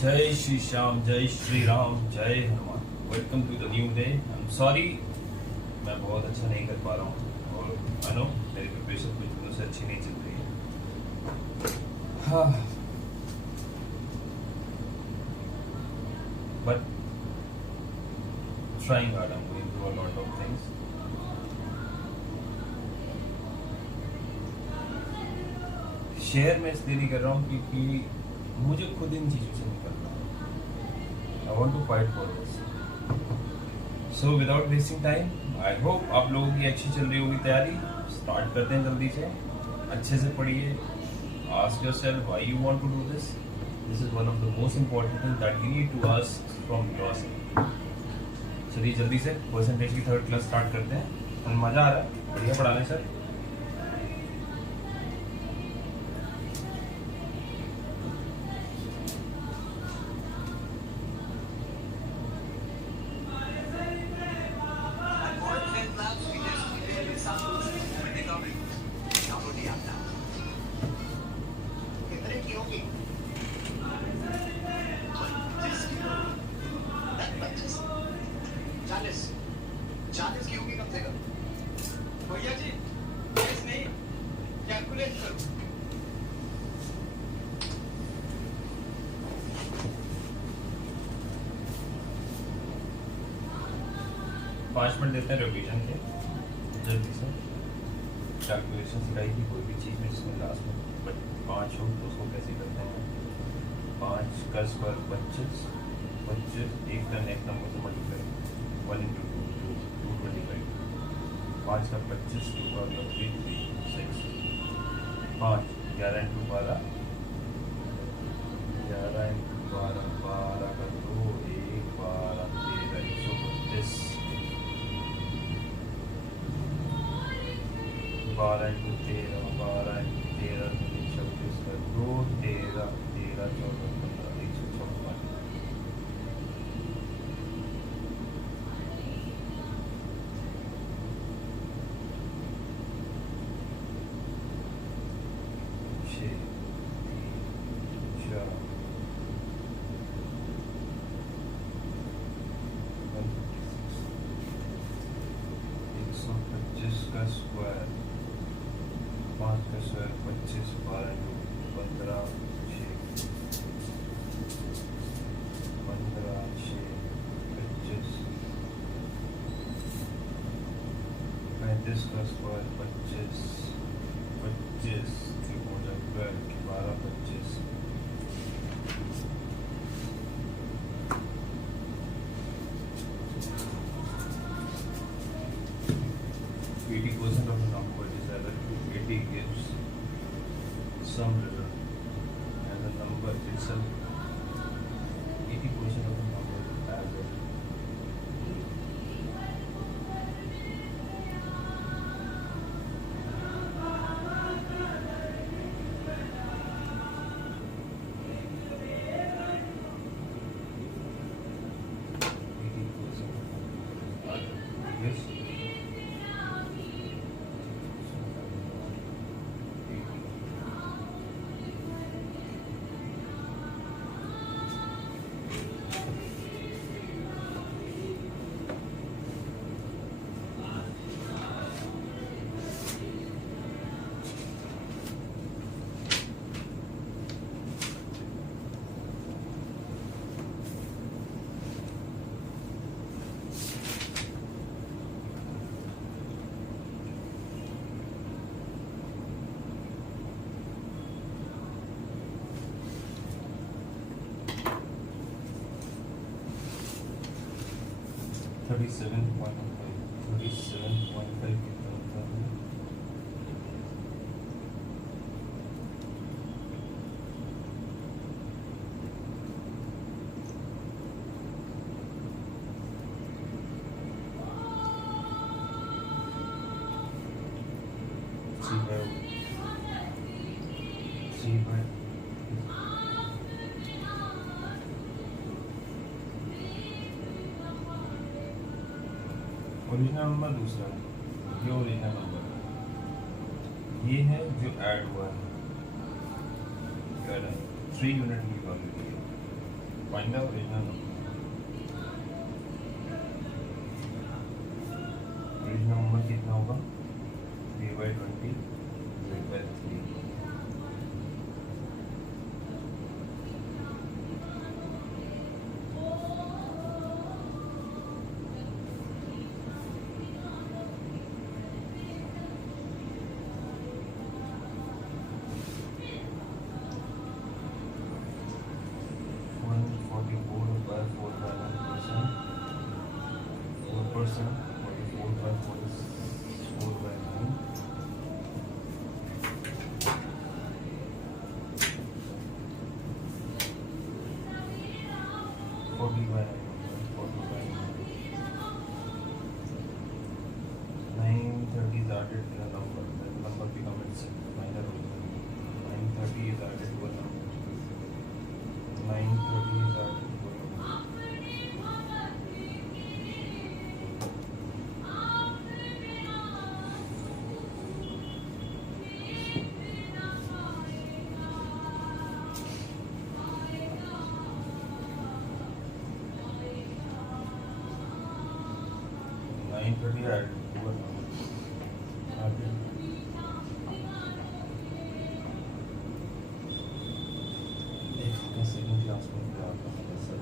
जय श्री श्याम, जय श्री राम, जय Hanuman. Welcome to the new day. I am sorry मैं बहुत अच्छा नहीं कर पा रहा हूँ और आई नो मेरी प्रिपरेशन कुछ दिनों से अच्छी नहीं चल रही है। हाँ, but trying hard, I am going through a lot of things. Share मैं इसलिए नहीं कर रहा हूँ क्योंकि मुझे खुद इन चीज़ों से निकलना है। I want to fight for this. So without wasting time, I hope आप लोगों की अच्छी चल रही होगी तैयारी। स्टार्ट करते हैं जल्दी से। अच्छे से पढ़िए। Ask yourself why you want to do this. This is one of the most important thing that you need to ask from yourself. चलिए जल्दी से परसेंटेज की थर्ड क्लास स्टार्ट करते हैं। और मज़ा आ रहा है, बढ़िया पढ़ा रहे सर। 40 की होगी कम से कम। भैया जी बेस नहीं, कैलकुलेट करो। पाँच मिनट देते हैं रिवीजन के। जल्दी से कैलकुलेशन सिखाई थी कोई भी चीज़ में जिसमें लास्ट में बट 5 हो तो उसको कैसे करते हैं। 5 का स्क्वायर 25, 25 एक का नेक्स्ट नंबर से मल्टीप्लाई 1 इंटू 225। 5 का 25, 2 का 3, 6, 5, 11 इंटू 12, 11 इंटू 12, 12 का 2, 1, 12, 13, 132। 12 इंटू 13, 12 इंटू 13, 26 का 2, 13, 13, 14, 15, 154। का स्क्वायर 5 का स्क्वायर 25, 12 इंटू 15, 6, 15, 6, 25, 35 का स्क्वायर 25, 25 त्रिभुज 12, 25। % of the number is either 80 gives some result and the number itself 80% of the number has a yes. $37.5 कितना होता है? ओरिजिनल नंबर दूसरा है, ये ओरिजिनल नंबर है। ये है जो ऐड हुआ है 3 यूनिट की वैल्यू है। फाइंड आउट ओरिजिनल नंबर कितना होगा 3/20 3/3 9:30 added to a number. देखो सेकंड क्लास में क्या आता है सर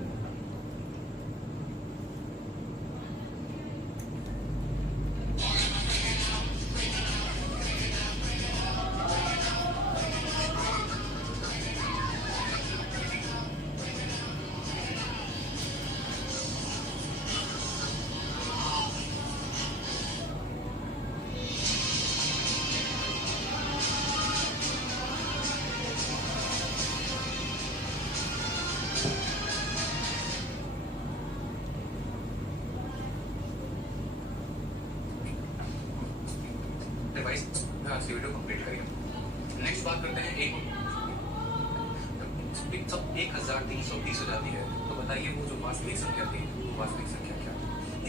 डिवाइस में आज की वीडियो कंप्लीट करेंगे। नेक्स्ट बात करते हैं एक 1320 हो जाती है तो बताइए वो जो वास्तविक संख्या थी वो वास्तविक संख्या क्या है।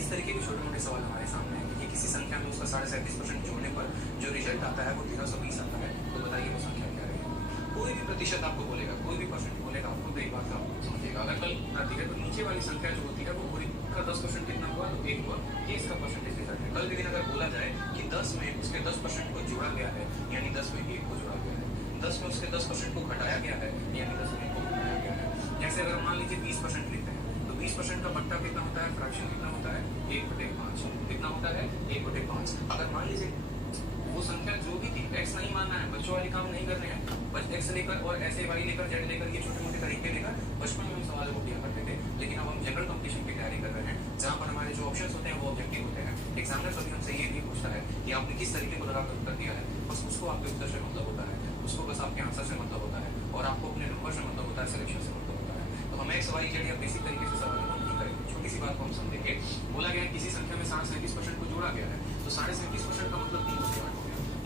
इस तरीके के छोटे मोटे सवाल हमारे सामने हैं कि किसी संख्या में उसका 37.5% जोड़ने पर जो रिजल्ट आता है वो 1320 आता है तो बताइए वो संख्या क्या रहेगी। कोई भी प्रतिशत आपको बोलेगा, कोई भी परसेंट बोलेगा, आपको तो एक बात आप समझिएगा। अगर कल आती है तो नीचे वाली संख्या जो होती है वो पूरी का 10% कितना हुआ तो 1 हुआ, ये इसका परसेंटेज रिजल्ट है। कल के दिन अगर बोला जाए कि 10 में उसके 10% को जोड़ा गया है यानी 10 में 1 को जोड़ा गया है, 10 में उसके 10% को घटाया गया है यानी 10 में 1 को घटाया गया है। जैसे अगर मान लीजिए 20% लेते हैं तो 20% का बट्टा कितना होता है, फ्रैक्शन कितना होता है 1/5 कितना होता है 1/5। अगर मान लीजिए वो संख्या जो भी थी x नहीं मानना है, बच्चों वाले काम नहीं करने हैं, बस x लेकर और ऐसे y लेकर z लेकर ये छोटे मोटे तरीके लेकर बचपन में हम सवालों को किया करते थे। लेकिन अब हम जनरल कंपटीशन की तैयारी कर रहे हैं जहाँ पर हमारे जो ऑप्शंस होते हैं वो ऑब्जेक्टिव होते हैं। एग्जामिनर कभी हमसे ये नहीं पूछता है कि आपने किस तरीके को लगाकर उत्तर दिया है, बस उसको आपके उत्तर से मतलब होता है, उसको बस आपके आंसर से मतलब होता है और आपको अपने नंबर से मतलब होता है, सिलेक्शन से मतलब होता है। तो हमें x y z या बेसिक तरीके से सवाल नहीं करेंगे। छोटी सी बात को हम समझेंगे। बोला गया है किसी संख्या में 37.5% को जोड़ा गया है तो 37.5% का मतलब 3 हो गया,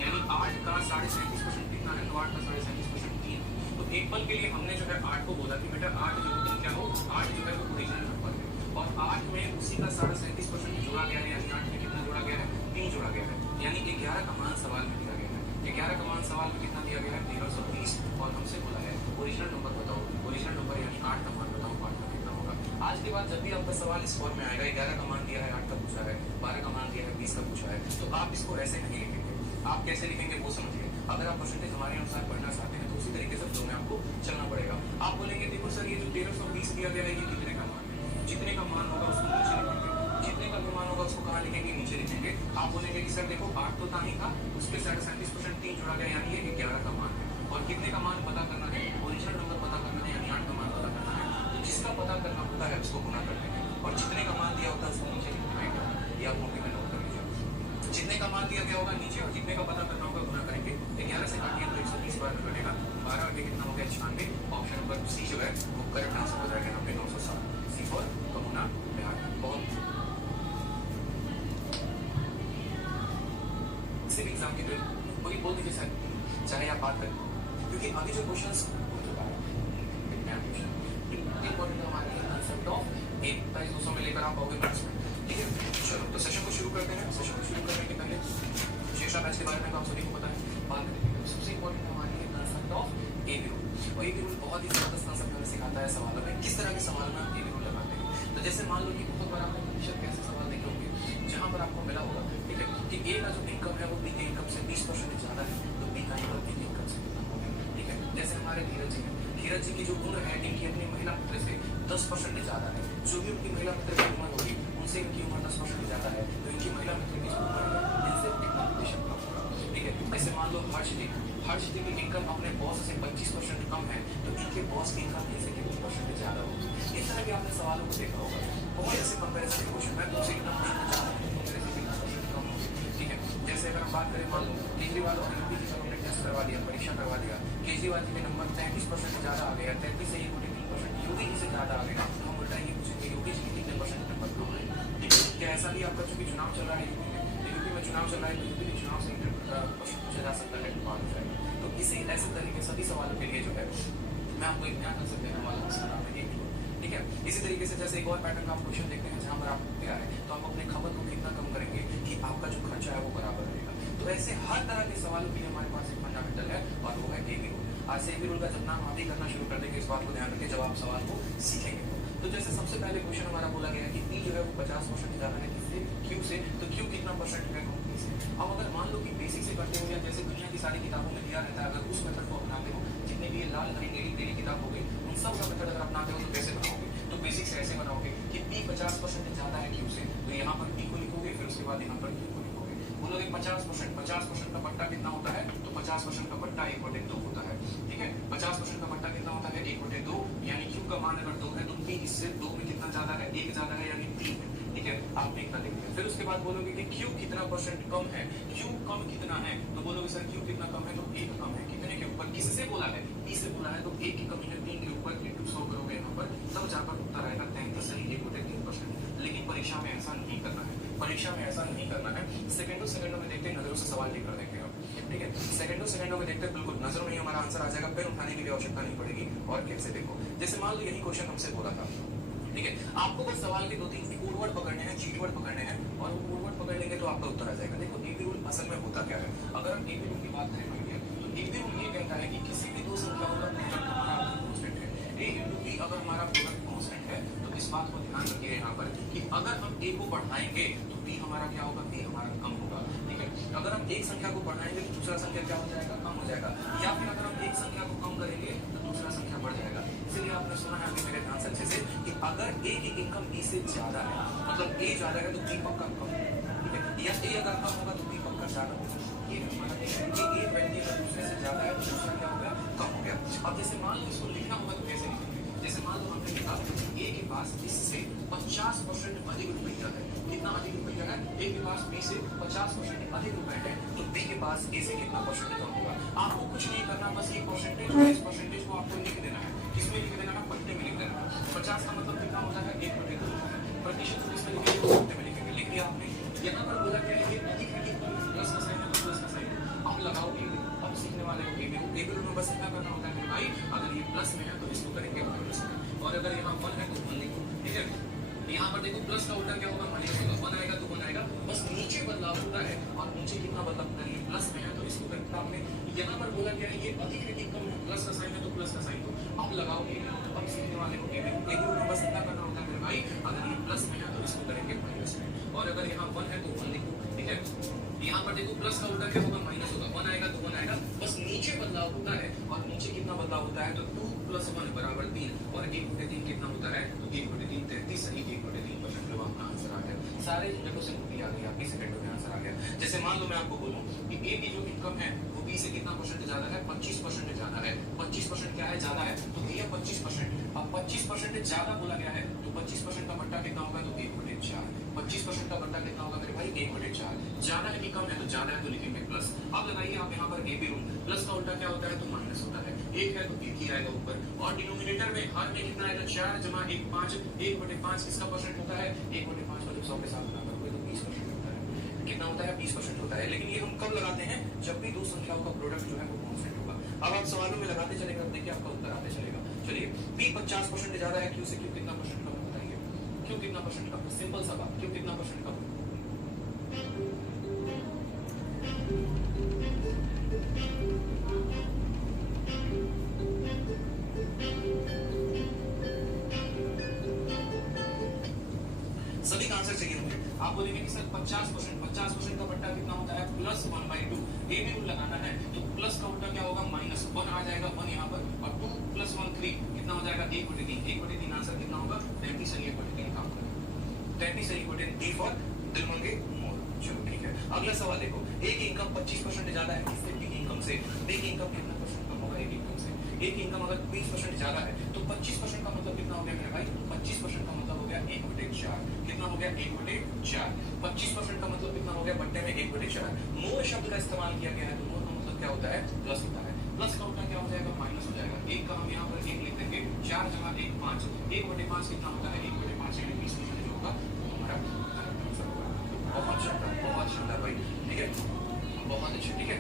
यानी 8 का 37.5% कितना है तो 8 का 37.5% 3। तो एक पल के लिए हमने जो है 8 को बोला कि बेटा 8 जो तुम क्या हो, 8 जो है वो ओरिजिनल नंबर है और 8 में उसी का 37.5% जोड़ा गया है यानी 8 में कितना जोड़ा गया है 3 जोड़ा गया है, यानी 11 का मान सवाल में दिया गया है। 11 का मान सवाल में कितना दिया गया है 1320 और हमसे बोला है ओरिजिनल नंबर बताओ, ओरिजिनल नंबर यानी 8 का मान बताओ, 8 का कितना होगा। आज के बाद जब भी आपका सवाल इस फॉर्म में आएगा 11 का मान दिया है 8 का पूछा है, 12 का मान दिया है 20 का पूछा है, तो आप इसको ऐसे नहीं लिखेंगे। आप कैसे लिखेंगे वो समझिए। अगर आप परसेंटेज हमारे अनुसार पढ़ना चाहते हैं तो उसी तरीके से फ्लो में आपको चलना पड़ेगा। आप बोलेंगे देखो सर ये जो 1320 दिया गया है ये कितने का मान है, जितने का मान होगा उसको नीचे लिखेंगे, जितने का भी मान होगा उसको कहाँ लिखेंगे नीचे लिखेंगे। आप बोलेंगे कि सर देखो 8 तो था ही था, उसके 37.5% 3 जोड़ा गया यानी ये 11 का मान है और कितने का मान पता करना है, ओरिजिनल नंबर पता करना है यानी 8 का मान पता करना है। तो जिसका पता करना होता है उसको गुना करते हैं और जितने का मान दिया होता है उसको नीचे लिखना है। ये आप कॉपी में नोट कर लीजिए। जितने का मान दिया गया होगा नीचे और जितने का पता करना होगा गुना करेंगे। 11 से काटिए तो 120 बार में कटेगा, 12 बटे कितना हो गया 96। ऑप्शन नंबर सी जो है वो करेक्ट आंसर हो जाएगा 907 सी फॉर कमुना बिहार। बहुत सिर्फ एग्जाम के लिए कोई बोल दीजिए सर चाहे आप बात करें क्योंकि अभी जो क्वेश्चंस हो चुका है इंपॉर्टेंट हमारे कंसेप्ट ऑफ 1/200 में लेकर आप आओगे मैथ्स में, ठीक है। चलो तो सेशन को शुरू करते हैं। सेशन को शुरू करने के पहले शेषा बैच के बारे में आप सभी को पता है, बात करेंगे। सबसे इंपॉर्टेंट हमारी है कंसेप्ट ऑफ ए बी। और ये भी रूल बहुत ही जबरदस्त कंसेप्ट हमें सिखाता है सवालों में, किस तरह के सवाल में आप ये भी रूल लगाते हैं। तो जैसे मान लो कि बहुत बार आपने प्रतिशत के ऐसे सवाल देखे होंगे जहां पर आपको मिला होगा, ठीक है, कि ए का जो इनकम है वो बी के इनकम से 20% ज्यादा है, तो बी का इनकम बी के इनकम से कितना होगा, ठीक है। जैसे हमारे धीरज जी हैं, धीरज जी की जो उम्र है इनकी अपनी महिला मित्र से 10% ज्यादा है, जो भी उनकी महिला मित्र की उम्र होगी उनसे इनकी उम्र 10% ज्यादा है, तो इनकी महिला मित्र की जो उम्र है इनसे कितना प्रतिशत कम होगा, ठीक है। जैसे मान लो हर्ष जी की इनकम अपने बॉस से 25% कम है, तो इनके बॉस की इनकम इनसे कितनी परसेंट ज्यादा होगी। इस तरह के आपने सवालों को देखा होगा, बहुत ऐसे कंपैरिजन क्वेश्चन है, तुमसे इतना कम होगी, ठीक है। जैसे अगर हम बात करें, मान लो केजरीवाल और यूपी की हमने टेस्ट करवा दिया, परीक्षा करवा दिया, केजरीवाल जी के नंबर 33% ज्यादा आ गया, 33 से 1.3%, योगी जी से ज्यादा आ गया, तो हम उल्टा ये पूछेंगे योगी जी के कितने परसेंट नंबर कम है, ठीक है। क्या ऐसा भी आपका चूंकि चुनाव चल रहा है यूपी में चुनाव चल रहा है, तो यूपी के चुनाव से क्वेश्चन पूछा जा सकता है, बात हो जाएगा। तो इसी ऐसे तरीके सभी सवालों के लिए जो है मैं आपको एक नया कंसेप्ट देने वाला हूँ, इसका नाम है एक रूल, ठीक है। इसी तरीके से जैसे एक और पैटर्न का आप क्वेश्चन देखते हैं जहां पर आप तैयार है, तो आप अपने खपत को कितना कम करेंगे कि आपका जो खर्चा है वो बराबर रहेगा। तो ऐसे हर तरह के सवालों के लिए हमारे पास एक फंडामेंटल है और वो है ए बी रूल। आज से ए बी रूल का जब नाम आप ही करना शुरू कर देंगे, इस बात को ध्यान रखें जब आप सवाल को सीखेंगे। तो जैसे सबसे पहले क्वेश्चन हमारा बोला गया है कि पी जो है वो 50% ज्यादा है किससे, क्यू से, तो क्यू कितना परसेंट है कंपनी से। अब अगर मान लो कि बेसिक से करते हो या जैसे दुनिया की सारी किताबों में दिया रहता है, अगर उस मेथड को अपनाते हो, जितने भी ये लाल हरी नीली पीली किताब हो गई उन सब का मेथड अगर अपनाते हो तो कैसे बनाओगे, तो बेसिक से ऐसे बनाओगे कि पी 50% ज्यादा है क्यू से, तो यहाँ पर पी को लिखोगे, फिर उसके बाद यहाँ पर क्यू को लिखोगे। बोलोगे 50% का पट्टा कितना होता है, तो 50% का पट्टा 1/2 होता है, ठीक है। 50% का पट्टा कितना होता है 1/2, यानी क्यू का मान अगर 2 है तो पी इससे 2 में कितना ज्यादा है, 1 ज्यादा है, यानी 3 है, ठीक है। आपने इतना लिख दिया, फिर उसके बाद बोलोगे कि क्यू कितना परसेंट कम है, क्यू कम कितना है, तो बोलोगे सर क्यू कितना कम है, तो 1 कम है, कितने के ऊपर, किससे बोला है, पी से बोला है, तो 1 की कमी है 3 के ऊपर, इंटू 100 करोगे यहाँ पर, तब जाकर उत्तर आएगा 33 सही 1/3%। लेकिन परीक्षा में ऐसा नहीं करना है, परीक्षा में ऐसा नहीं करना है। सेकंडों में देखते हैं, नजरों से सवाल टिक कर देंगे आप, ठीक है। सेकंडों में देखते हैं, बिल्कुल नजरों में ही हमारा आंसर आ जाएगा, पेन उठाने की भी आवश्यकता नहीं पड़ेगी। और कैसे देखो, जैसे मान लो यही क्वेश्चन हमसे बोला था, ठीक है, आपको बस सवाल के 2-3 कोड वर्ड पकड़ने हैं, चीट वर्ड पकड़ने हैं, और वो कोड वर्ड पकड़ लेंगे तो आपका उत्तर आ जाएगा। देखो ए बी रूल असल में होता क्या है, अगर हम ए बी रूल की बात करें तो ए बी रूल ये कहता है कि किसी भी दो संख्याओं का प्रोडक्ट हमारा कांस्टेंट है, ए इंटू बी अगर हमारा प्रोडक्ट कांस्टेंट है, तो इस बात को ध्यान रखिए यहाँ पर कि अगर हम ए को बढ़ाएंगे तो बी हमारा क्या होगा, बी हमारा कम होगा, ठीक है। अगर हम एक संख्या को बढ़ाएंगे तो दूसरा संख्या क्या हो जाएगा, कम हो जाएगा, या फिर अगर हम एक संख्या को कम करेंगे तो दूसरा संख्या बढ़ जाएगा। इसलिए आपने सुना है अभी मेरे ध्यान से अच्छे से कि अगर ए की इनकम बी से ज्यादा है, मतलब ए ज्यादा है तो बी पक्का कम है, ठीक है, या ए अगर कम होगा तो बी पक्का ज्यादा होगा। ये हमारा एक व्यक्ति अगर दूसरे से ज्यादा है तो दूसरा क्या हो गया, कम हो गया। अब जैसे मान लो इसको लिखना होगा तो कैसे लिखेंगे, जैसे मान लो हमने लिखा ए के पास इससे 50% अधिक रुपया है, कितना अधिक रुपया है, ए के पास बी से 50% अधिक रुपए है, तो बी के पास ए से कितना परसेंट कम होगा। आपको कुछ नहीं करना, बस ये परसेंटेज इस परसेंटेज को आपको लिख देना है, किसमें लिख देना है, पट्टे में लिख देना है। 50 का मतलब कितना होता है 1/2, प्रतिशत को किसमें लिखेंगे, पट्टे में लिखेंगे, लिख दिया आपने। यहाँ पर बोला क्या है, अधिक है कि प्लस का साइन है तो प्लस का साइन है, अब लगाओ ए बी, अब सीखने वाले को ए बी रूल में बस इतना करना होता है मेरे भाई, अगर ये प्लस में है तो इसको करेंगे माइनस में, और अगर यहाँ 1 है तो 1 लिखो, ठीक है। यहाँ पर देखो प्लस का उल्टा क्या होगा, माइनस होगा, 1 आएगा तो 1 आएगा, बस नीचे बदलाव होता है, और नीचे कितना बदलाव होता है, ये प्लस में है तो इसको करता आपने। यहाँ पर बोला गया है ये अधिक है कि कम है, प्लस का साइन है तो प्लस का साइन दो, अब लगाओ ए बी, अब सीखने वाले को ए बी रूल में बस इतना करना होता है मेरे भाई, अगर ये प्लस में है तो इसको करेंगे माइनस में, और अगर यहाँ 1 है तो 1 लिखो, ठीक है। यहाँ पर देखो प्लस का उल्टा क्या होगा, माइनस होगा, 1 आएगा तो 1 आएगा, बस नीचे बदलाव होता है, और नीचे कितना बदलाव होता है, तो 2 + 1 = 3, और 1/3 कितना होता है, तो 1/3 33 सही 1/3% जो आपका आंसर आ गया। सारे जगहों से मूवी आ गई, आपकी सेकंडों में आंसर आ गया। जैसे मान लो मैं आपको बोलूं कि ए की जो इनकम है वो बी से कितना परसेंट ज्यादा है, 25% ज्यादा है। 25% क्या है, ज्यादा है, तो ये 25%। अब 25% ज्यादा बोला गया है तो 25% का पट्टा कितना होगा, तो 1/4। 25% का पट्टा कितना होगा मेरे भाई, 1/4। ज्यादा है कि कम है, तो ज्यादा है तो लिखेंगे प्लस। अब लगाइए आप यहाँ पर ए बी रूल, प्लस का उल्टा क्या होता है, तो माइनस होता है, 1 है तो 1 ही आएगा ऊपर, और डिनोमिनेटर में हर में कितना आएगा, 4 + 1 5, 1/5 किसका परसेंट होता है, 1/5 को जब 100 के साथ गुणा करोगे तो 20% होता है, कितना होता है, 20% होता है। लेकिन ये हम कब लगाते हैं, जब भी दो संख्याओं का प्रोडक्ट जो है वो कांस्टेंट होगा। अब आप सवालों में लगाते चलेगा, देखिए आपका उत्तर आते चलेगा। चलिए पी 50% ज्यादा है, क्यू से क्यू कितना परसेंट कम है, बताइए क्यू कितना परसेंट कम है, सिंपल सा बात, क्यू कितना परसेंट कम है, आंसर चाहिए मुझे। आप बोलेंगे कि सर 50% का बट्टा कितना होता है +1/2। ये भी रूल लगाना है तो प्लस का उल्टा क्या होगा -1 आ जाएगा, 1 यहाँ पर, और 2 + 1 3 कितना हो जाएगा 1/3। 1/3 आंसर कितना होगा 33 और 1/3 काम करेगा 33 और 1/3 फॉर दिल मंगे मोर। चलो ठीक है, अगला सवाल देखो। एक इनकम 25% ज्यादा है किससे, बी की इनकम से। बी की इनकम कितना परसेंट कम होगा, ए की इनकम से। ए की इनकम अगर 20% ज्यादा है तो 25% का मतलब कितना हो गया मेरे भाई, 25% का मतलब हो गया 1/4। कितना हो गया 1/4। 25% का मतलब कितना हो गया बट्टे में 1/4। मोर शब्द का इस्तेमाल किया गया है तो मोर का मतलब क्या होता है, प्लस होता है। प्लस का उल्टा क्या हो जाएगा, माइनस हो जाएगा। एक का हम यहाँ पर 1 लिख देंगे, 4 जगह 1 5, 1/5 कितना होता है 1/5 यानी 20% जो होगा वो हमारा आंसर होगा। बहुत शानदार भाई, ठीक है, बहुत अच्छा, ठीक है।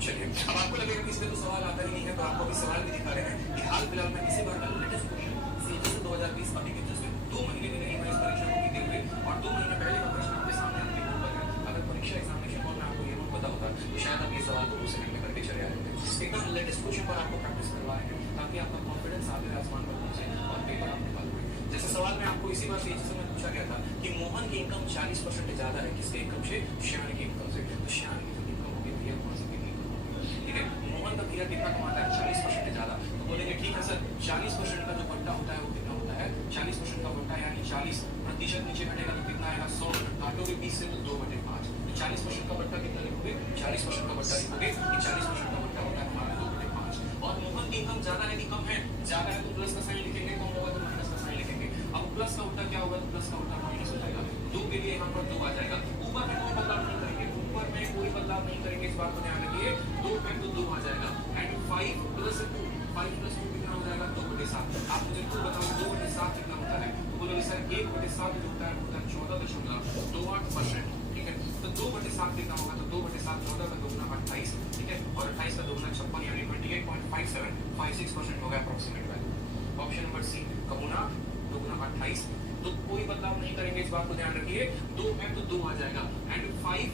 चलिए, अब आपको लगेगा कि इसमें तो सवाल आता ही नहीं है, तो आपको अभी सवाल भी दिखा रहे हैं कि हाल फिलहाल में इसी बार का लेटेस्ट क्वेश्चन सीजीएस 2020 अभी के जस्ट 2 महीने भी नहीं हुए इस परीक्षा को बीते हुए, और 2 महीने पहले का प्रश्न आपके सामने आपके बोर्ड पर है। अगर परीक्षा एग्जामिनेशन हॉल में आपको ये रूल पता होता तो शायद आप ये सवाल को 2 सेकंड में करके चले आए थे। एकदम लेटेस्ट क्वेश्चन पर आपको प्रैक्टिस करवा रहे हैं ताकि आपका कॉन्फिडेंस आगे आसमान पर पहुंचे और पेपर आप निकाल पाए। जैसे सवाल में आपको इसी बार सीजीएस में पूछा गया था कि मोहन की इनकम 40% ज्यादा है किसके इनकम से, श्याम की इनकम से। तो श्याम की इनकम होगी भैया कौन सी, ठीक है। मोहन का भैया कितना कमाता है 40% ज्यादा, तो बोलेंगे ठीक है सर 40% का जो बट्टा होता है वो कितना होता है, 40% का बट्टा यानी 40% नीचे घटेगा तो कितना आएगा 100, काटोगे 20 से तो 2/5। तो 40% का बट्टा कितना लिखोगे, 40% का बट्टा लिखोगे कि 40% का बट्टा होता है हमारा 2/5। और मोहन की इनकम ज्यादा है कि कम है, ज्यादा है तो प्लस का साइन लिखेंगे, कम होगा तो माइनस का साइन लिखेंगे। अब प्लस का उल्टा क्या होगा, प्लस का उल्टा माइनस हो जाएगा। 2 के लिए यहाँ पर 2 आ जाएगा। ऊपर में कोई बदलाव नहीं करेंगे, ऊपर में कोई बदलाव नहीं करेंगे, इस बात को ध्यान रखिए। 2 है तो 2 आ जाएगा, एंड 5 + 2 कितना हो जाएगा 2/7। आप मुझे खुद बताओ 2/7 कितना होता है, तो बोलोगे सर 1/7 जो होता है 14.28%, ठीक है। तो 2/7 कितना होगा, तो 2/7 14 का दोगुना 28, ठीक है, और 28 का दोगुना 56 यानी 28.57, 56% होगा approximate value. Option number C का गुना दोगुना 28, तो कोई बदलाव नहीं करेंगे, इस बात को ध्यान रखिए। 2 है तो 2 आ जाएगा, एंड 5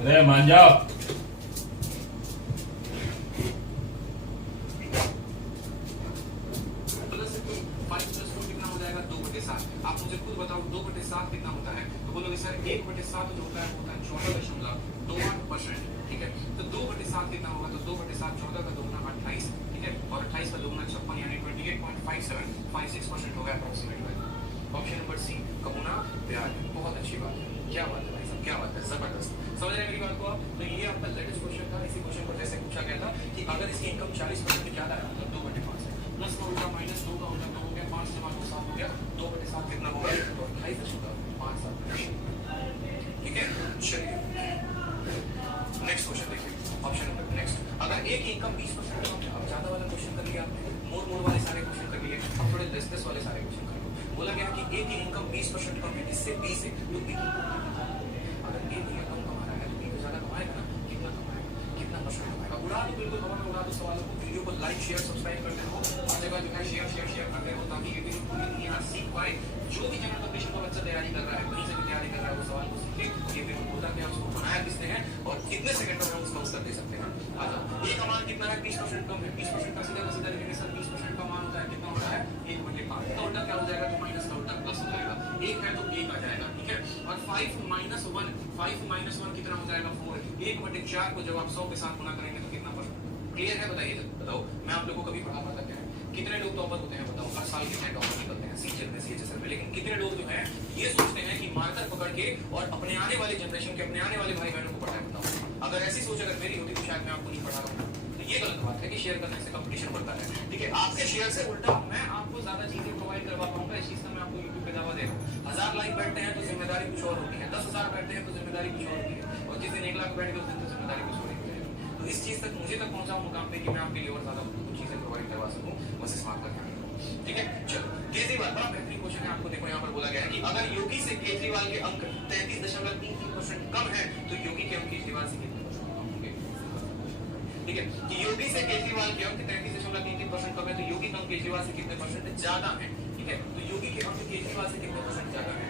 अरे मान जाओ। आप मुझे खुद बताओ 2/7 कितना होता है, तो बोलोगे सर 1/7 जो होता है वो होता है 14.28%, ठीक है। तो 2/7 कितना होगा, तो 2/7 14 का दोगुना 28, ठीक है, और 28 का दोगुना 56 यानी 28.57, 56% होगा approximate value. Option number C का गुना प्यार, बहुत अच्छी बात है, क्या बात है भाई साहब, क्या बात है, जबरदस्त। समझ रहे हैं मेरी बात को आप। तो ये आपका लेटेस्ट क्वेश्चन था। इसी क्वेश्चन पर जैसे पूछा गया था कि अगर इसकी इनकम 40% ज्यादा है मतलब 2/5 है, प्लस का उल्टा माइनस 2 का उल्टा 2 हो गया, 5 जमा 2 7 हो गया, 2/7 कितना होगा, तो 28 होगा, 5 7, ठीक है। चलिए नेक्स्ट क्वेश्चन देखिए, ऑप्शन नंबर नेक्स्ट। अगर एक इनकम 20% कम है, अब ज्यादा वाला क्वेश्चन कर लिया आपने, मोर वाले सारे क्वेश्चन कर लिए, अब थोड़े लेस वाले सारे क्वेश्चन कर लो। बोला गया कि ए की इनकम 20% कम है, इससे बी से, तो बी की अगर ए की कम कमा रहा है तो बी को ज्यादा कमाएगा ना, कितना कमाएगा, कितना परसेंट कमाएगा। उड़ा दो, बिल्कुल हवा में उड़ा दो सवालों को। वीडियो को लाइक शेयर सब्सक्राइब करते रहो, हर जगह जो है शेयर करते रहो, ताकि ये वीडियो पूरी दुनिया सीख पाए। जो भी जनरल कंपटीशन का बच्चा तैयारी कर रहा है, कहीं से भी तैयारी कर रहा है, वो सवाल को सीखे ये वीडियो होता क्या, उसको बनाया किसने है और कितने सेकंड में हम उसका उत्तर दे सकते हैं। आ जाओ, ए का मान कितना है, 20% कम है, 20% का सीधा लिखेंगे सर, 20% का मान होता है कितना होता है 1/5 का उल्टा क्या हो जाएगा, तो माइनस का उल्टा प्लस हो जाएगा। 1 है तो 1 आ जाएगा, ठीक है। और 5 - 1 कितना हो जाएगा 4। 1/4 को जब आप 100 के साथ गुना करेंगे तो कितना पर क्लियर है, बताइए बताओ। मैं आप लोगों को कभी पढ़ा पाता क्या है, कितने लोग टॉपर होते हैं बताओ, हर साल कितने टॉपर निकलते हैं सीजीएल में सीएचएसएल में, लेकिन कितने लोग जो है ये सोचते हैं कि मार्कर पकड़ के और अपने आने वाले जनरेशन के अपने आने वाले भाई बहनों को पढ़ाए बताओ। अगर ऐसी सोच अगर मेरी होती तो शायद मैं आपको नहीं पढ़ा रहा हूँ। तो ये गलत बात है कि शेयर करने से कंपटीशन बढ़ता है, ठीक है। आपके शेयर से उल्टा मैं आपको ज्यादा चीजें प्रोवाइड करवा पाऊंगा, इस चीज का मैं आपको यूट्यूब पे दावा दे रहा हूँ। 1000 लाइक बैठते हैं तो जिम्मेदारी कुछ और होती है, 10,000 बैठते हैं तो जिम्मेदारी कुछ और होती है, और जिस दिन 1 लाख बैठ गए उस दिन तो जिम्मेदारी कुछ और होती है। तो इस चीज तक मुझे तक पहुंचाऊं मुकाम पे कि मैं आपके लिए और ज्यादा कुछ चीजें प्रोवाइड करवा सकूं, बस इस बात का ध्यान रखो, ठीक है। चलो केजरीवाल, बड़ा बेहतरीन क्वेश्चन है। आपको देखो यहाँ पर बोला गया है कि अगर योगी से केजरीवाल के अंक 33.33% कम है तो योगी के अंक केजरीवाल से कितने % कम होंगे, ठीक है। कि योगी से केजरीवाल के अंक 33.33% कम है तो योगी के अंक केजरीवाल से कितने % ज्यादा है, ठीक है। तो योगी के अंक केजरीवाल से कितने % ज्यादा है,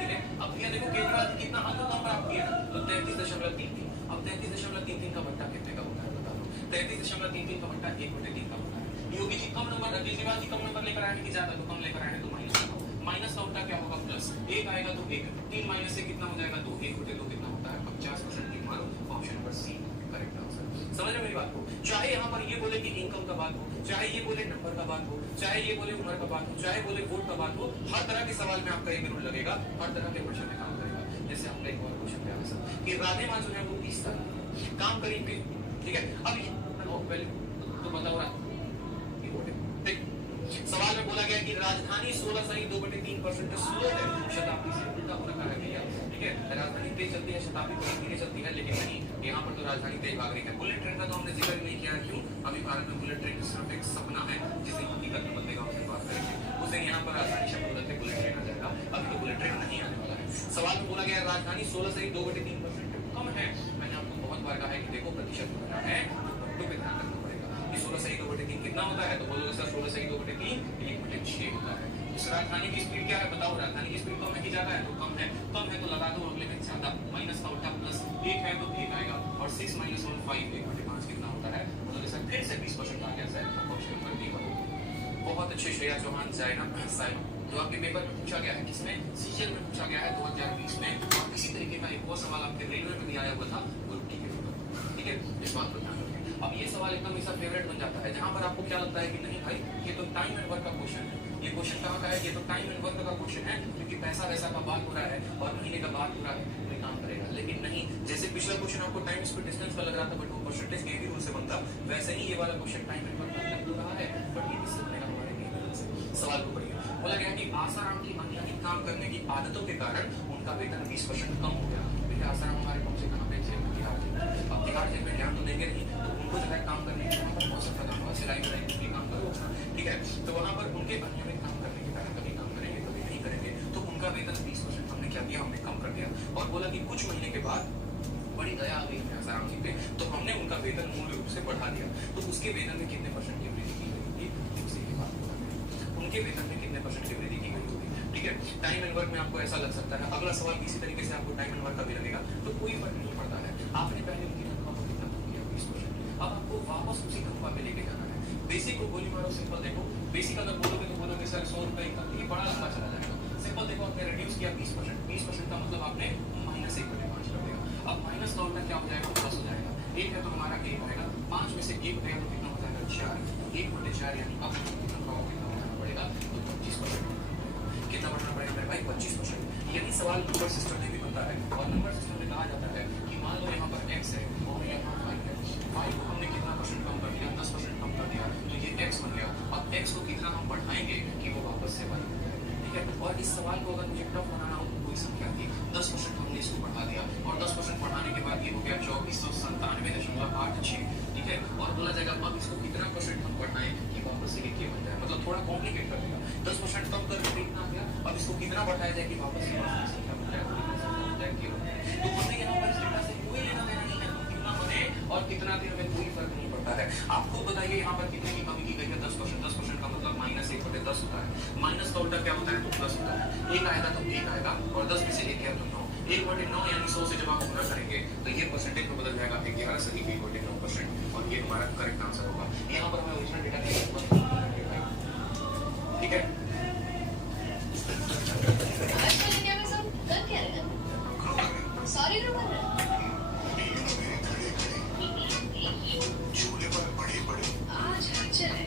ठीक है। अब भैया देखो केजरीवाल से कितना अंक कम प्राप्त किया तो 33.33। अब 33.33 का बट्टा कितने का होता है बता दो। 33.33 का बट्टा 1/3 का होता है। योगी जी कम नंबर, केजरीवाल जी कम नंबर लेकर आए कि ज्यादा, तो कम लेकर आए तो माइनस का, माइनस का उल्टा क्या होगा प्लस, 1 आएगा तो 1, 3 माइनस से कितना हो जाएगा 2, 1/2 कितना होता है 50% की मारो। Option number C correct answer. समझ रहे मेरी बात को। चाहे यहाँ पर ये बोले कि इनकम का बात हो, चाहे ये बोले नंबर का बात हो, चाहे ये बोले उम्र का बात हो, चाहे बोले वोट का बात हो, हर तरह के सवाल में आपका ये रूल लगेगा, हर तरह के क्वेश्चन में काम करेगा। जैसे आपका एक और क्वेश्चन पे आंसर कि राधे माँ जो है वो 20 साल काम करेंगे, ठीक है। अब पहले तो बताओ सवाल में बोला गया कि राजधानी 16.2/3% स्लो है, शताब्दी से उल्टा हो रखा है भैया, ठीक है। राजधानी तेज चलती है, शताब्दी थोड़ी धीरे चलती है, लेकिन नहीं, यहाँ पर तो राजधानी तेज भाग रही है। बुलेट ट्रेन का तो हमने जिक्र नहीं किया, क्यों? अभी भारत में बुलेट ट्रेन सिर्फ एक सपना है, जिस दिन हकीकत में बदलेगा उसकी बात करेंगे, उस दिन यहाँ पर राजधानी शब्द बदल के बुलेट ट्रेन आ जाएगा। अभी तो बुलेट ट्रेन नहीं आने वाला है। सवाल में बोला गया राजधानी 16.2/3% कम है। मैंने आपको बहुत बार कहा है कि देखो प्रतिशत बढ़ना है तो पे ध्यान रखना पड़ेगा। 16.2/3 कितना होता है तो बोलोगे सर 16.2/3 1/6 होता है। इस राजधानी की स्पीड क्या है बताओ, राजधानी की स्पीड कम है कि ज्यादा है तो कम है, कम है तो लगा दो अगले में ज्यादा, माइनस का उल्टा प्लस, 1 है तो 1 आएगा, और 6 - 1 5, 1/5 कितना होता है बोलोगे सर फिर से 20% आ गया सर। ऑप्शन नंबर डी बहुत अच्छे श्रेया चौहान जायना साहिब, जो आपके पेपर में पूछा गया है, किसमें सीजीएल में पूछा गया है 2020 में, और इसी तरीके का एक और सवाल आपके रेलवे में भी आया हुआ था ग्रुप डी के ऊपर, ठीक है। इस बात को ध्यान रखें। अब ये सवाल एकदम ऐसा फेवरेट बन जाता है जहां पर आपको क्या लगता है कि नहीं भाई ये तो टाइम एंड वर्क का क्वेश्चन है, ये क्वेश्चन कहाँ का है, ये तो टाइम एंड वर्क का क्वेश्चन है, क्योंकि पैसा वैसा का बात हो रहा है और महीने का बात हो रहा है, कोई काम करेगा। लेकिन नहीं, जैसे पिछला क्वेश्चन आपको टाइम स्पीड डिस्टेंस का लग रहा था बट वो परसेंटेज के भी रूल से बनता, वैसे ही ये वाला क्वेश्चन टाइम एंड वर्क का लग तो रहा है बट ये किससे बनेगा हमारे नहीं से। सवाल को पढ़िए, बोला गया कि आसाराम की अनियमित काम करने की आदतों के कारण उनका वेतन 20% कम हो गया। देखिए आसाराम हमारे कम से कम पे जेल में तिहाड़ जेल, अब तिहाड़ जेल में ध्यान तो देंगे नहीं, तो उनको जो है काम करने के वहाँ पर मौसम का काम हुआ, सिलाई कढ़ाई की काम करो, ठीक है। तो वहाँ पर उनके अनियमित काम करने के कारण कभी काम करेंगे कभी नहीं करेंगे, तो उनका वेतन 20% हमने क्या किया, हमने कम कर दिया। और बोला कि कुछ महीने के बाद बड़ी दया आ गई है आसाराम जी पे, तो हमने उनका वेतन मूल रूप से बढ़ा दिया। तो उसके वेतन में कितने % की वृद्धि की गई थी, उसी की बात होगा, उनके वेतन में कितने % की वृद्धि की गई होगी, ठीक है। टाइम एंड वर्क में आपको ऐसा लग सकता है, अगला सवाल इसी तरीके से आपको टाइम एंड वर्क का भी लगेगा, तो कोई फर्क नहीं पड़ता है। आपने पहले उनकी तनख्वाह को कितना कम किया 20%, अब आपको वापस उसी तनख्वाह पे लेके जाना है। बेसिक को गोली मारो, सिंपल देखो, बेसिक अगर बोलोगे तो बोलोगे सर 100 रुपए इनकम, ये बड़ा लंबा चला जाएगा। सिंपल देखो आपने रिड्यूस किया 20%, 20% का मतलब आपने -1/5 कर देगा। अब माइनस का उल्टा क्या हो जाएगा, प्लस हो जाएगा। 1 है तो हमारा 1 आएगा, 5 में से 1 गया तो कितना हो जाएगा 4, 1/4 यानी अब तनख्वाह कितना बढ़ाना पड़ेगा तो 25%। कितना बढ़ाना पड़ेगा मेरे भाई 25%। यही सवाल नंबर सिस्टम में भी बनता है, और नंबर सिस्टम में कहा जाता है कि मान लो यहाँ पर x है और यहाँ 5 है, 5 को हमने कितना % कम कर दिया, 10% कम कर दिया, तो ये x बन गया। अब x को कितना हम बढ़ाएंगे कि वो वापस से बन जाए, ठीक है। और इस सवाल को अगर मुझे टफ बनाना हो तो कोई संख्या थी, 10% हमने इसको बढ़ा दिया, और 10% बढ़ाने के बाद ये हो गया 2497.86, ठीक है। और बोला जाएगा अब इसको कितना % हम बढ़ाएं कि वापस से ये बन जाए, मतलब थोड़ा कॉम्प्लिकेट कर देगा। 10% कम करके कितना गया, अब इसको कितना बढ़ाया जाए कि वापस से संख्या बन जाए, तो हमने यहाँ पर इस डेटा से कोई लेना देना नहीं है, कितना बने और कितना देर में कोई फर्क नहीं पड़ता है। आपको बताइए यहाँ पर कितने की कमी की गई है, 10%। 10% का मतलब -1/10 होता है, माइनस का उल्टा क्या होता है तो प्लस होता है। 1 आएगा तो 1 आएगा, और 10 में से 1 गया तो 9, 1/9 यानी 100 से जब आप गुणा करेंगे तो ये परसेंटेज में बदल जाएगा 11 से 1/9%, और ये हमारा करेक्ट आंसर होगा। यहाँ पर हमें ओरिजिनल डेटा ठीक है। सॉरी झूले पर पड़े पड़े आज हलचल है।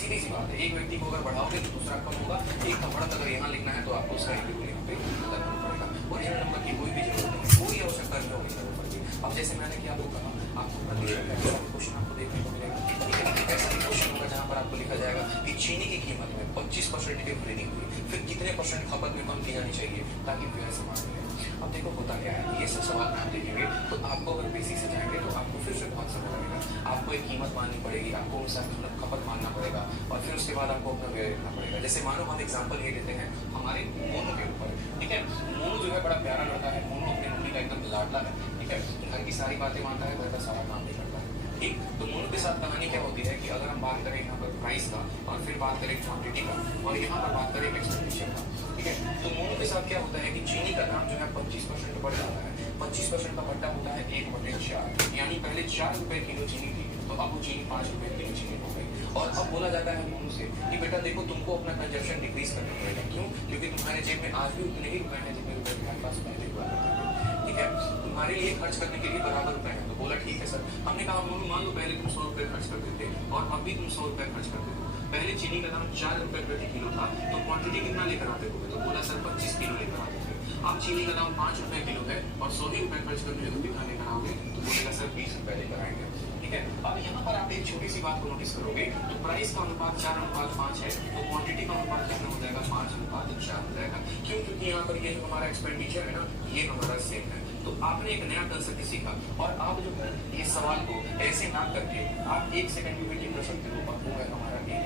सीधी सी बात है, एक व्यक्ति को अगर बढ़ाओगे तो दूसरा कम होगा। एक का बढ़त अगर यहाँ लिखना है तो आपको उसका इंटीग्रल यहाँ पे करना पड़ेगा। ओरिजिनल नंबर की कोई भी जरूरत नहीं, कोई आवश्यकता नहीं होगी जरूरत पड़ती। अब जैसे मैंने क्या आपको कहा, आपको क्वेश्चन आपको देखने को मिलेगा, ठीक है, ऐसा भी क्वेश्चन होगा जहाँ पर आपको लिखा जाएगा कि चीनी की कीमत में 25% की वृद्धि हुई, फिर कितने परसेंट खपत में कम की जानी चाहिए ताकि व्यय समान रहे। अब देखो होता क्या है, ये सब सवाल में आप देखेंगे तो आपको अगर बेसिक से जाएंगे तो आपको फिर से बहुत समय लगेगा। आपको एक कीमत माननी पड़ेगी, आपको उसका खपत मानना पड़ेगा और फिर उसके बाद आपको अपना व्यय लिखना पड़ेगा। जैसे मानो हम एग्जाम्पल ये देते हैं हमारे मोनू के ऊपर, ठीक है। मोनू जो है बड़ा प्यारा लड़का है, मोनू अपनी मम्मी का एकदम लाडला है, ठीक है, घर की सारी बातें मानता है, घर का सारा काम भी करता है, ठीक। तो मोनू के साथ कहानी क्या होती है कि अगर हम बात करें यहाँ पर प्राइस का और फिर बात करें क्वांटिटी का और यहाँ पर बात करें एक्सपेंडिचर का, ठीक है, तो मोनू के साथ क्या होता है कि चीनी का दाम जो है 25% बढ़ जाता है। 25% का बढ़ता होता है 1/4, यानी पहले 4 रुपए किलो चीनी थी तो अब वो चीनी 5 रुपए किलो चीनी हो गई। और अब बोला जाता है मोनू से कि बेटा देखो तुमको अपना कंजप्शन डिक्रीज करना पड़ेगा। क्यों? क्योंकि तुम्हारे जेब में आज भी उतने ही रुपए हैं जितने रुपए तुम्हारे पास पहले हुआ करते थे, ठीक है, तुम्हारे लिए खर्च करने के लिए बराबर रुपए हैं। तो बोला ठीक है सर। हमने कहा मोनू मान लो पहले तुम 100 रुपए खर्च करते थे और अब भी तुम 100 रुपए खर्च करते हो। पहले चीनी का दाम 4 रुपए प्रति किलो था तो क्वांटिटी कितना लेकर आते हो? तो बोला सर 25 किलो लेकर आते थे। अब चीनी का दाम 5 रुपए किलो है और 100 ही रुपए खर्च करने तो कितना लेकर आओगे? तो बोलेगा सर 20 रुपए लेकर आएंगे, ठीक है। अब यहाँ पर आप एक छोटी सी बात को नोटिस करोगे तो प्राइस का अनुपात 4:5 है तो क्वांटिटी का अनुपात कितना हो जाएगा? 5:4 हो जाएगा। क्यों? क्योंकि यहाँ पर ये जो हमारा एक्सपेंडिचर है ना ये हमारा सेम है। तो आपने एक नया कंसेप्ट सीखा और आप जो है ये सवाल को ऐसे ना करके आप 1 सेकंड में वेटिंग कर सकते हो। वो है हमारा ए,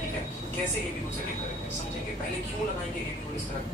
ठीक है। कैसे ए बी को सेलेक्ट करेंगे समझेंगे। पहले क्यों लगाएंगे ए बी को इस तरह?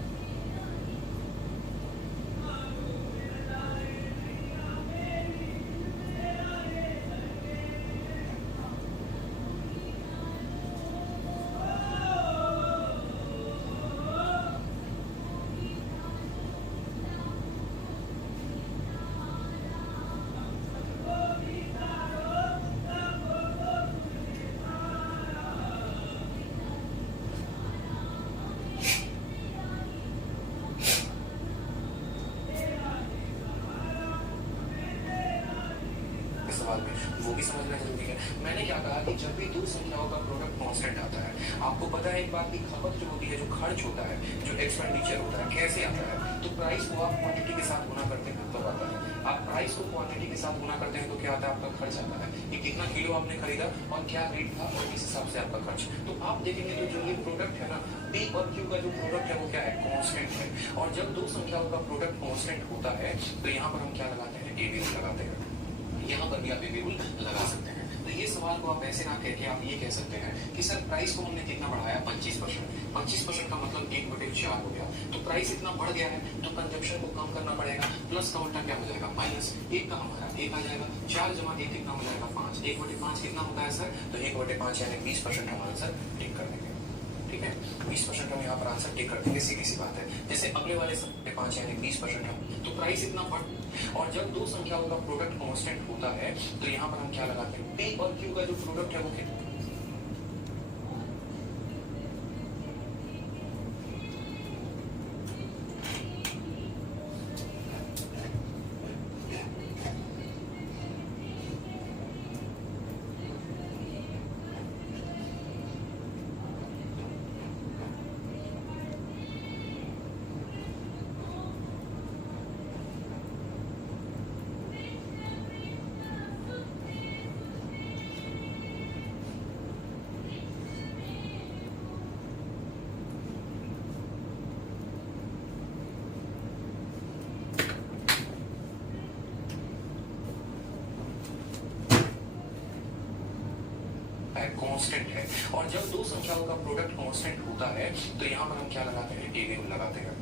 सवाल में वो भी समझना जरूरी है। मैंने क्या कहा कि जब भी दो संख्याओं का प्रोडक्ट कांस्टेंट आता है, आपको पता है एक बात की खपत जो होती है, जो खर्च होता है, जो एक्सपेंडिचर होता है, कैसे आता है? तो प्राइस को आप क्वांटिटी के साथ गुना करते हैं तो आता है। आप प्राइस को क्वांटिटी के साथ गुना करते हैं तो क्या आता है? आपका खर्च आता है कि कितना किलो आपने खरीदा और क्या रेट था और इस हिसाब से आपका खर्च। तो आप देखेंगे तो जो ये प्रोडक्ट है ना पी और क्यू का जो प्रोडक्ट है वो क्या है? कांस्टेंट है। और जब दो संख्याओं का प्रोडक्ट कांस्टेंट होता है तो यहाँ पर हम क्या लगाते हैं? ए बी लगाते हैं। यहाँ पर भी आप ए बी लगा सकते हैं। तो ये सवाल को आप ऐसे ना कह के आप ये कह सकते हैं कि सर प्राइस को हमने कितना बढ़ाया? 25%। 25% का मतलब 1/4 हो गया। तो प्राइस इतना बढ़ गया है तो कंजप्शन को कम करना पड़ेगा। प्लस का उल्टा क्या हो जाएगा? माइनस। 1 का हमारा 1 आ जाएगा। 4 जमा 1 कितना हो जाएगा? 5। 1/5 कितना होता है सर? तो 1/5 यानी 20% हम आंसर टिक कर देंगे, ठीक है। 20% हम यहाँ पर आंसर टिक कर देंगे, सीधी सी बात है। जैसे अगले वाले 5 यानी 20% हम, तो प्राइस इतना बढ़ और जब दो संख्याओं का प्रोडक्ट कांस्टेंट होता है तो यहाँ पर हम क्या लगाते हैं? पी और क्यू का जो प्रोडक्ट है वो कितना? कांस्टेंट है। और जब दो संख्याओं का प्रोडक्ट कांस्टेंट होता है तो यहाँ पर हम क्या लगाते हैं? ए बी रूल लगाते हैं।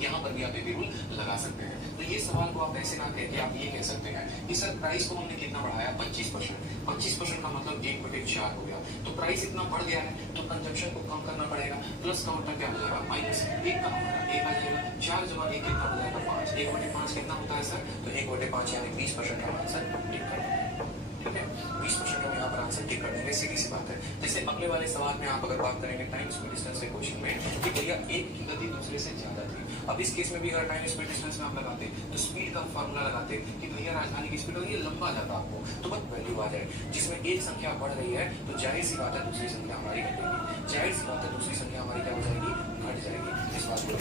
यहाँ पर भी आप ए बी रूल लगा सकते हैं। तो ये सवाल को आप ऐसे ना कह के आप ये कह सकते हैं कि सर प्राइस को हमने कितना बढ़ाया? 25%। 25% का मतलब 1/4 हो गया। तो प्राइस इतना बढ़ गया है तो कंजप्शन को कम करना पड़ेगा। प्लस का उल्टा क्या हो जाएगा? माइनस। 1 का हमारा 1 आ जाएगा। 4 जमा 1 कितना हो जाएगा? 5। 1/5 कितना होता है सर? तो 1/5 यानी 20% हम आंसर टिक कर देंगे, ठीक है। 20% हम यहाँ पर आंसर टिक कर देंगे, सीधी सी बात है। जैसे जैसे अगले वाले सवाल में आप अगर बात करेंगे टाइम स्पीड डिस्टेंस के क्वेश्चन में कि भैया एक की गति दूसरे से ज्यादा थी। अब इस केस में भी अगर टाइम स्पीड डिस्टेंस में आप लगाते तो स्पीड का फॉर्मूला लगाते कि भैया राजधानी की स्पीड ये लंबा जाता आपको, तो बस वैल्यू आ जाए जिसमें एक संख्या बढ़ रही है तो जाहिर सी बात है दूसरी संख्या हमारी घटेगी, जाहिर सी बात है दूसरी संख्या हमारी क्या हो जाएगी, घट जाएगी। इस बात को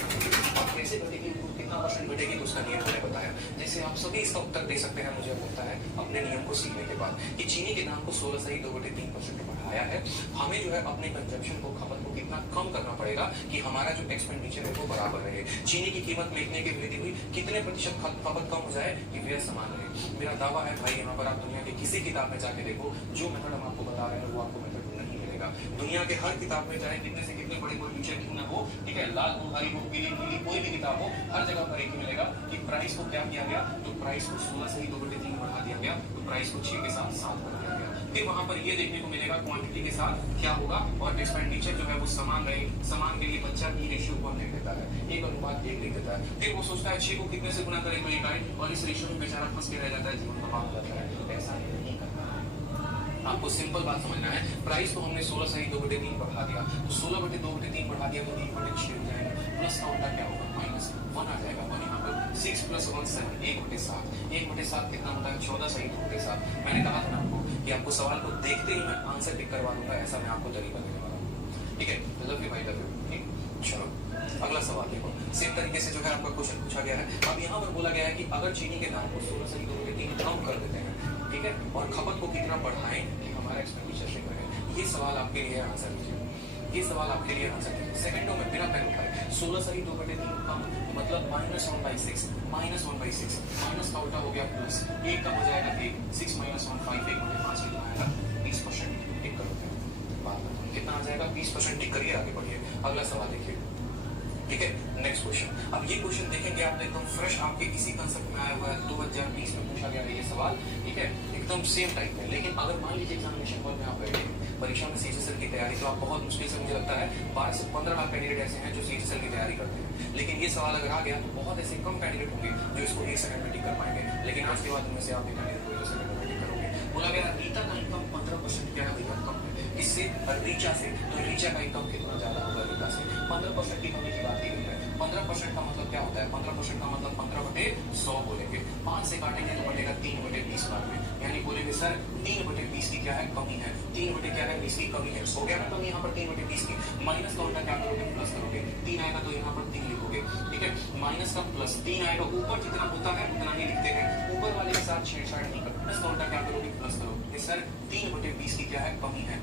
अब कैसे घटेगी, कितना परसेंट घटेगी तो उसका नियम मैंने बताया। जैसे आप सभी इसका उत्तर दे सकते हैं मुझे लगता है अपने नियम को सीखने के बाद कि चीनी के दाम को 16 सही 2/3% बढ़ाया है। हमें जो है अपने कंजप्शन को, खपत को कितना कम करना पड़ेगा कि हमारा जो एक्सपेंडिचर है वो बराबर रहे। चीनी की कीमत में इतने की वृद्धि हुई, कितने प्रतिशत खपत कम हो जाए कि व्यय समान रहे। मेरा दावा है भाई यहाँ पर आप दुनिया की किसी किताब में जाके देखो, जो मेथड हम आपको बता रहे हैं वो आपको मेथड नहीं मिलेगा। दुनिया के हर किताब में चाहे कितने से कितने बड़े कोई विषय क्यों ना हो, ठीक है, लाल हो, हरी हो, पीली नीली कोई भी किताब हो, हर जगह पर एक ही मिलेगा कि प्राइस को क्या किया गया, तो प्राइस को 16 सही 2/3 बढ़ा दिया गया, तो प्राइस को 6 के साथ 7 कर दिया गया। फिर वहां पर ये देखने को मिलेगा क्वांटिटी के साथ क्या होगा और एक्सपेंडिचर जो है वो समान रहे। समान के लिए बच्चा की रेशियो को लिख देता है, 1:1 लिख देता है। फिर वो सोचता है 6 को कितने से गुना करें तो 1 आए और इस रेशियो में बेचारा फंस के रह जाता है, जीवन बर्बाद हो जाता है। ऐसा नहीं करना है, आपको सिंपल बात समझना है। प्राइस को हमने 16 सही 2/3 बढ़ा दिया, तो 16/2/3 बढ़ा दिया तो 1/6 हो जाएगा, प्लस का उल्टा क्या होगा, -1 आ जाएगा। और यहाँ पर 6 + 1 7, 1/7, 1/7 कितना होता है, 14 सही 2/7। मैंने कहा था ना आपको कि आपको सवाल को देखते ही मैं आंसर टिक करवा दूंगा, ऐसा मैं आपको तरीका देने वाला हूँ, ठीक है। लव यू भाई, लव यू, ठीक। चलो अगला सवाल देखो, सेम तरीके से जो है आपका क्वेश्चन पूछा गया है। अब यहाँ पर बोला गया है कि अगर चीनी के दाम को 16 सही 2/3 कम कर देते हैं, ठीक है, और खपत को कितना बढ़ाएं कि हमारा एक्सपेंडिचर सही रहे। ये सवाल आपके लिए आंसर कीजिए, ये सवाल आपके लिए आंसर कीजिए। सेकंडों में बिना पेन उठाए 16 सही 2/3 कम मतलब -1/6, -1/6, माइनस का उल्टा हो गया प्लस, 1 का हो जाएगा 1, 6 - 1 5, 1/5 कितना आएगा 20%। टिक करोगे बात कितना आ जाएगा 20%। टिक करिए, आगे बढ़िए। अगला सवाल देखिए, ठीक है। नेक्स्ट क्वेश्चन, अब ये क्वेश्चन देखेंगे आप एकदम फ्रेश आपके इसी कंसेप्ट में आया हुआ है, 2020 में पूछा गया है ये सवाल, ठीक है, एकदम सेम टाइप में। लेकिन अगर मान लीजिए एग्जामिनेशन हॉल में आप बैठे परीक्षा में सीजीएसएल की तैयारी, तो आप बहुत मुश्किल से, मुझे लगता है 12 से 15 लाख कैंडिडेट ऐसे हैं जो सीजीएसएल की तैयारी करते हैं। लेकिन ये सवाल अगर आ गया तो बहुत ऐसे कम कैंडिडेट होंगे जो इसको 1 सेकंड में टिक कर पाएंगे। लेकिन आज के बाद उनमें से आप एक कैंडिडेट को 1 सेकंड में टिक करोगे। बोला गया रीता का इनकम 15% क्या है भैया, कम है इससे रीचा से, तो रीचा का इनकम कितना ज्यादा होगा रीता से। 15% की कमी की बात की गई है। 15% का मतलब क्या होता है, 15% का मतलब 15/100 बोलेंगे, 5 से काटेंगे तो बटेगा 3/20 बाद में, यानी बोलेंगे सर 3/20 की क्या है, कमी है। 3 क्या है, 20 की कमी है। हो गया ना कमी यहाँ पर 3/20 की। माइनस का उल्टा क्या करोगे, प्लस करोगे। 3 आएगा तो यहाँ पर 3 लिखोगे, ठीक है। माइनस का प्लस 3 आएगा, ऊपर जितना होता है उतना ही लिखते हैं, ऊपर वाले के साथ छेड़छाड़ नहीं करते। प्लस का उल्टा क्या करोगे, प्लस करोगे। सर 3/20 की क्या है, कमी है।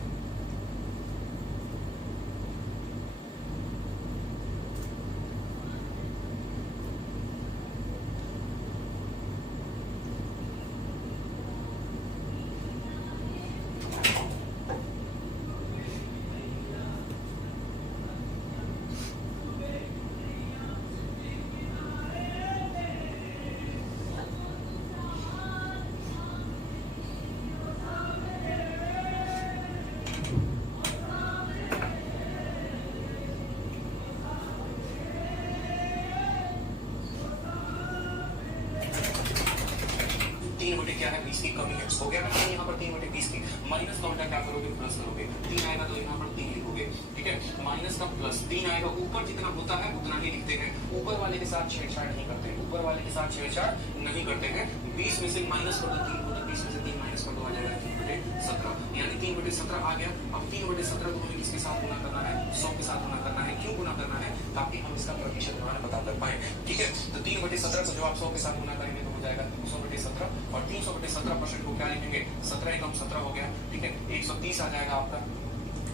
क्या है 20 की कमी है। हो गया ना यहाँ पर 3/20 की। माइनस का उल्टा क्या करोगे, प्लस करोगे। 3 आएगा तो यहाँ पर 3 लिखोगे, ठीक है। माइनस का प्लस 3 आएगा, ऊपर जितना होता है उतना ही लिखते हैं, ऊपर वाले के साथ छेड़छाड़ नहीं करते, ऊपर वाले के साथ छेड़छाड़ नहीं करते हैं। 20 में से माइनस कर दो 3 को, तो 20 में से 3 माइनस कर दो, आ जाएगा 3/17, यानी 3/17 आ गया। अब 3/17 को हमें किसके साथ गुना करना है, 100 के साथ गुना करना है। क्यों गुना करना है, ताकि हम इसका प्रतिशत मान पता कर पाए, ठीक है। तो 3/17 को जब आप 100 के साथ गुना करेंगे तो हो जाएगा 300/17, और 300/17% को क्या लिखेंगे, 17 एकम 17 हो गया, ठीक है। 130 आ जाएगा आपका।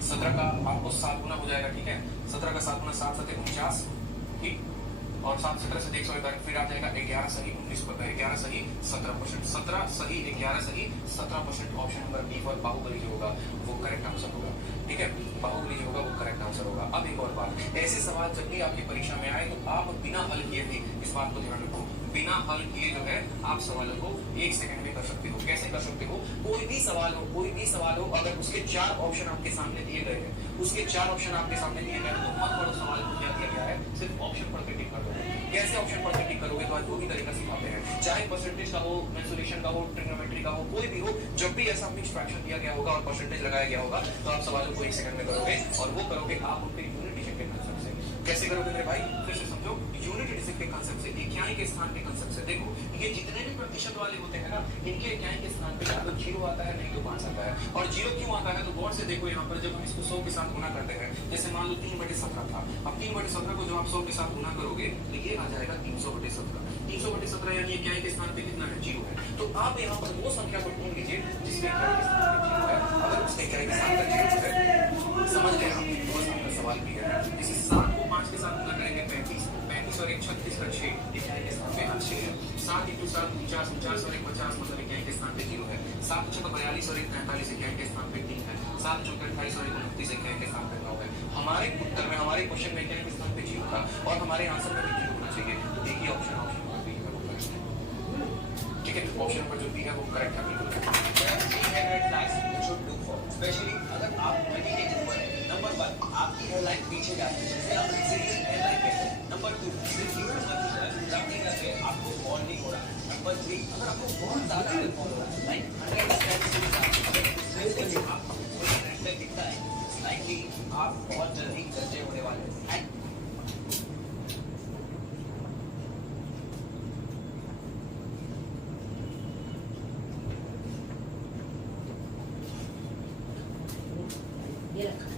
17 का आपको 7 गुना हो जाएगा, ठीक है। 17 का 7 गुना 7 7 49, ठीक। और 7 17 से 111, फिर आ जाएगा 11 सही 19 पर 11 सही 17%, 17 सही 11 सही 17%। ऑप्शन नंबर बी पर बाहुबली जो होगा वो करेक्ट आंसर होगा, ठीक है। बाहुबली जो होगा वो करेक्ट आंसर होगा। अब एक और बात, ऐसे सवाल जब भी आपकी परीक्षा में आए तो आप बिना हल किए भी इस बात को ध्यान रखो, बिना हल किए जो है आप सवालों को 1 सेकंड में कर सकते हो। कैसे कर सकते हो? कोई भी सवाल हो, अगर उसके 4 ऑप्शन आपके सामने दिए गए हैं, उसके 4 ऑप्शन आपके सामने दिए गए हैं, तो मत पढ़ो सवाल को क्या दिया गया है, सिर्फ ऑप्शन पढ़ के टिक कर दो। कैसे ऑप्शन पढ़ के टिक करोगे? तो आज वो भी तरीका सिखाते हैं, चाहे परसेंटेज का हो, मेंसुरेशन का हो, ट्रिग्नोमेट्री का हो, कोई भी हो, जब भी ऐसा मिक्स फ्रैक्शन दिया गया होगा और परसेंटेज लगाया गया होगा, तो आप सवालों को 1 सेकंड में करोगे, और वो करोगे आप उनके यूनिट डिजिट के कंसेप्ट से। कैसे करोगे मेरे भाई? फिर से समझो, यूनिट डिजिट के कंसेप्ट से, इकाई के स्थान के कंसेप्ट से। देखो, ये जितने भी प्रतिशत वाले होते हैं ना, इनके इकाई के स्थान पे या तो 0 आता है, नहीं तो 5 आता है। और 0 क्यों आता है? तो गौर से देखो, यहाँ पर जब हम इसको 100 के साथ गुना करते हैं, जैसे मान लो 3/17 था, अब 3/17 को जब आप 100 के साथ गुना करोगे, तो ये आ जाएगा 300/17। 300/17 यानी इकाई के स्थान पे कितना है? 0 है। तो आप यहाँ पर वो संख्या को ढूंढ लीजिए जिसके इकाई के स्थान पे 0 है। अगर उसके इकाई के स्थान पे 0 है, समझ गए आप? तो बस आपका सवाल क्लियर है। जैसे 7 को 5 के साथ गुना करेंगे 35, 35 और 1 36 का 6, इकाई के स्थान पे 6 है। 7 × 7 49, 50 और 1 50, मतलब इकाई के स्थान पे 0 है। 7 × 6 42 और 1 43, इकाई के स्थान पे 3 है। 7 × 4 28 और 1 29, इकाई के स्थान पे 9 है। हमारे उत्तर में, हमारे क्वेश्चन में इकाई के स्थान पे 0 था, और हमारे आंसर में भी 0 होना चाहिए। तो देखिए ऑप्शन नंबर बी है, वो करेक्ट है। ठीक है, ऑप्शन नंबर जो बी है वो करेक्ट है, बिल्कुल। स्पेशली अगर आप नदी के ऊपर है। नंबर 1, आपकी हेयरलाइन पीछे जाती है, जिसे आप रेसिलियंट हेयरलाइन कहते हैं। नंबर 2, जाते करके आपको फॉल नहीं हो रहा। नंबर 3, अगर आपको बहुत ज्यादा फॉल हो रहा है, लाइक 100 स्टेप्स से आपको कोई ट्रेंड दिखता है, लाइकली आप बहुत जल्दी गंदे होने वाले हैं। ये रखा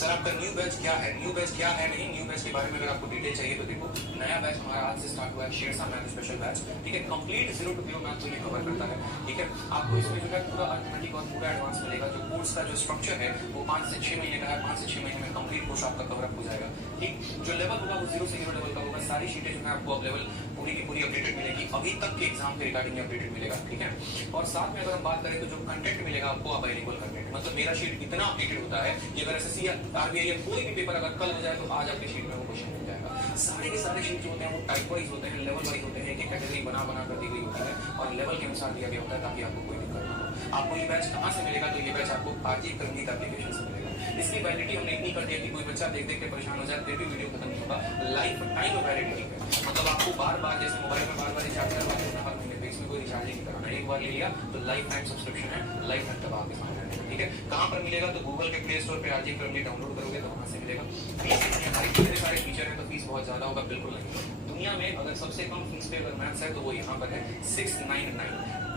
सर आपका न्यू बैच क्या है? न्यू बैच क्या है नहीं, न्यू बैच के बारे में अगर आपको डिटेल चाहिए तो देखो, नया बैच हमारा आज से स्टार्ट हुआ है, शेरशाह मैथ स्पेशल बैच। ठीक है, कंप्लीट 0 to 0 मैथ को ये कवर करता है। ठीक है, आपको इसमें जो है पूरा अर्थमेटिक और पूरा एडवांस मिलेगा। जो कोर्स का जो स्ट्रक्चर है वो 5 से 6 महीने का है। 5 से 6 महीने में कंप्लीट कोर्स आपका कवर अप हो जाएगा। ठीक, जो लेवल होगा वो 0 से 0 लेवल का होगा। सारी शीटें जो है आपको अब लेवल पूरी की पूरी अपडेटेड मिलेगी, अभी तक के एग्जाम के रिगार्डिंग अपडेटेड मिलेगा। ठीक है, और साथ में अगर हम बात करें तो जो कंटेंट मिलेगा आपको अवेलेबल कंटेंट, मतलब मेरा शीट इतना अपडेटेड होता है कि अगर एसएससी या आरबीआई या कोई भी पेपर अगर कल हो जाए तो आज आपके शीट में वो क्वेश्चन मिल जाएगा। सारे के सारे शीट जो होते हैं वो टाइप वाइज होते हैं, लेवल वाइज होते हैं, एक कैटेगरी बना कर दी गई होती है और लेवल के अनुसार दिया गया होता है ताकि आपको कोई दिक्कत ना हो। आपको ये बैच कहाँ से मिलेगा? तो ये बैच आपको आरजी करंगीत एप्लीकेशन से मिलेगा। इसकी वैलिडिटी हमने इतनी कर दी है कि कोई बच्चा देख के परेशान हो जाए, फिर भी वीडियो खत्म नहीं होगा। लाइफ टाइम वैलिडिटी है, मतलब आपको बार-बार जैसे मोबाइल में बार-बार रिचार्ज करवाना होता है हर महीने पे, इसमें कोई रिचार्ज नहीं कराना। एक बार ले लिया तो लाइफ टाइम सब्सक्रिप्शन है, लाइफ टाइम तक आपके सामने रहेगा। ठीक है, कहाँ पर मिलेगा? तो गूगल के प्ले स्टोर पे आरजी करंगीत डाउनलोड करोगे तो वहां से मिलेगा। फीस कितनी है? इतने सारे फीचर है तो फीस बहुत ज्यादा होगा? बिल्कुल नहीं। दुनिया में अगर सबसे कम फीस पे अगर मैथ्स है तो वो यहाँ पर है 699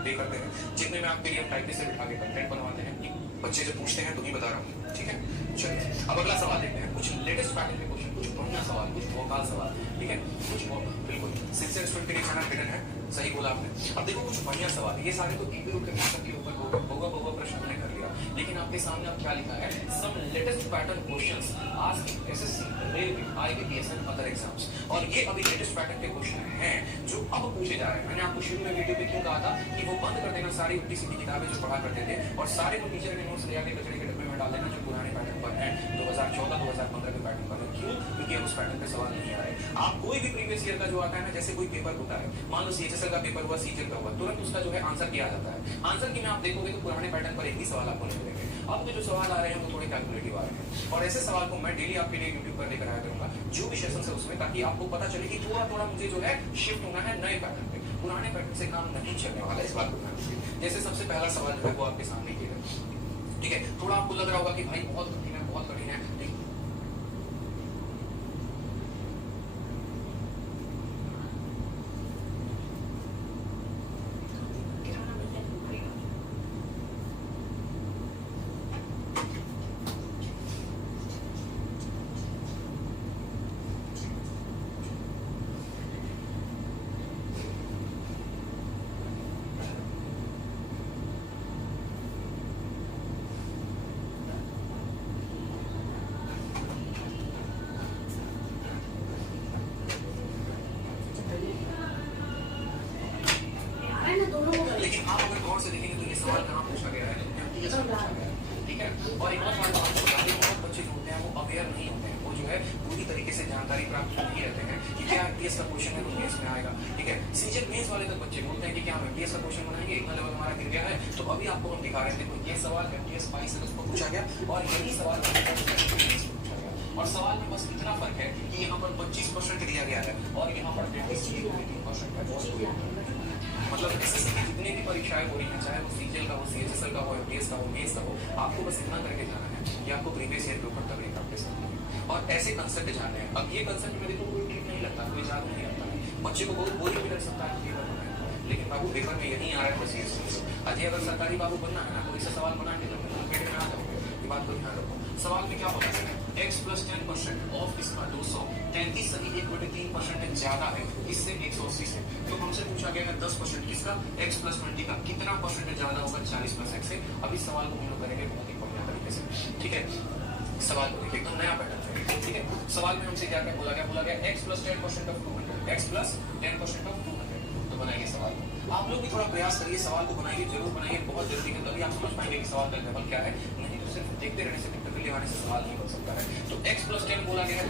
पे करते हैं, जितने में आपके लिए हम टाइपिस्ट से बिठा के कंटेंट बनवाते हैं। बच्चे जो पूछते हैं तो ही बता रहा हूँ। ठीक है, चलिए अब अगला सवाल देखते हैं। कुछ लेटेस्ट पैटर्न के क्वेश्चन, कुछ बढ़िया सवाल, कुछ भोकाल सवाल। ठीक है, कुछ बिल्कुल सिंसियर स्टूडेंट के लिए खाना रिटर्न है, सही बोला आपने। अब देखो कुछ बढ़िया सवाल, ये सारे तो एक भी रुक के पुस्तक के ऊपर बहुआ प्रश्न हमने कर लिया, लेकिन आपके सामने अब क्या लिखा है? Some latest pattern questions asked SSC, railway, IBPS and other exams. और ये अभी लेटेस्ट पैटर्न के क्वेश्चन हैं जो अब पूछे जा रहे हैं। मैंने आपको शुरू में वीडियो में क्यों कहा था कि वो बंद कर देना सारी उल्टी सीधी किताबें जो पढ़ा करते थे और सारे को टीचर के नोट्स ले आके कचरे के डब्बे में डाल देना जो पुराने पैटर्न पर हैं, 2014-2015 के पैटर्न पर। क्यों? क्योंकि कि अब उस पैटर्न पे सवाल नहीं आ रहे। आप कोई भी प्रीवियस ईयर का जो आता है ना, जैसे कोई पेपर होता है, मान लो सीएचएसएल का पेपर हुआ, सीजीएल का हुआ, तुरंत उसका जो है आंसर किया जाता है। आंसर की में आप देखोगे तो पुराने पैटर्न पर एक ही सवाल आपको नहीं मिलेंगे। अब जो सवाल आ रहे हैं वो थोड़े कैलकुलेटिव आ रहे हैं, और ऐसे सवाल को मैं डेली आपके लिए यूट्यूब पर लेकर आया करूंगा, जो भी सेशन है उसमें, ताकि आपको पता चले कि थोड़ा थोड़ा मुझे जो है शिफ्ट होना है नए पैटर्न पे। पुराने पैटर्न से काम नहीं चलने वाला, इस बात को ध्यान रखिए। जैसे सबसे पहला सवाल जो है वो आपके सामने किया है, ठीक है। थोड़ा आपको लग रहा होगा कि भाई बहुत कठिन है, बहुत कठिन है, लेकिन लेकिन आप अगर गौर से देखेंगे तो ये सवाल कहाँ पूछा गया है, एमटीएस में पूछा गया है, ठीक है। और एक और बात आपको बता दें, बहुत बच्चे जो होते हैं वो अवेयर नहीं होते हैं, वो जो है पूरी तरीके से जानकारी प्राप्त नहीं रहते हैं कि क्या एमटीएस का क्वेश्चन है तो मेंस में आएगा, ठीक है। सीजीएल मेंस वाले तक बच्चे बोलते हैं कि क्या हम एमटीएस का क्वेश्चन बनाएंगे, इतना लेवल हमारा गिर गया है। तो अभी आपको हम दिखा रहे थे, तो ये सवाल एमटीएस 22 अगस्त को पूछा गया, और यही सवाल पूछा गया, और सवाल में बस इतना फर्क है कि यहाँ पर 25% दिया गया है और यहाँ पर 33% है। बहुत कोई मतलब एसएससी की जितनी भी परीक्षाएं हो रही हैं, चाहे वो सीजीएल का हो, सीएचएसएल का हो, एमटीएस का हो, मेंस का हो, आपको बस इतना करके जाना है कि आपको प्रीवियस ईयर पेपर तक प्रैक्टिस करनी है और ऐसे कंसेप्ट जानने हैं। अब ये कंसेप्ट मेरे को कोई ठीक नहीं लगता, कोई याद नहीं आता है, बच्चे को बहुत बोरिंग भी लग सकता है पेपर बनाना, लेकिन बाबू पेपर में यही आ रहा है, बस ये समझो। अजय अगर सरकारी बाबू बनना है ना, तो इसे सवाल बना के लो, पेपर में आ जाओगे, ये बात को ध्यान रखो। सवाल में क्या होता है, x प्लस 10% ऑफ इसका 233 सही 1/3% ज्यादा है इससे 180 से, तो हमसे पूछा गया है 10% किसका, x प्लस 20 का, कितना परसेंट ज्यादा होगा 40 प्लस x से। अभी सवाल को हम लोग करेंगे बहुत ही बढ़िया तरीके से, ठीक है। सवाल को देखिए, एकदम नया पैटर्न है, ठीक है। सवाल में हमसे क्या क्या बोला गया x plus 10% of 200, x plus 10% of 200, तो बनाइए सवाल को। आप लोग भी थोड़ा प्रयास करिए, सवाल को बनाइए, जरूर बनाइए, बहुत जरूरी है, तभी आप समझ पाएंगे कि सवाल का लेवल क्या है। नहीं तो सिर्फ देखते रहने से, टिप्पणी लगाने से सवाल नहीं बन सकता है। तो x प्लस 10 बोला गया है,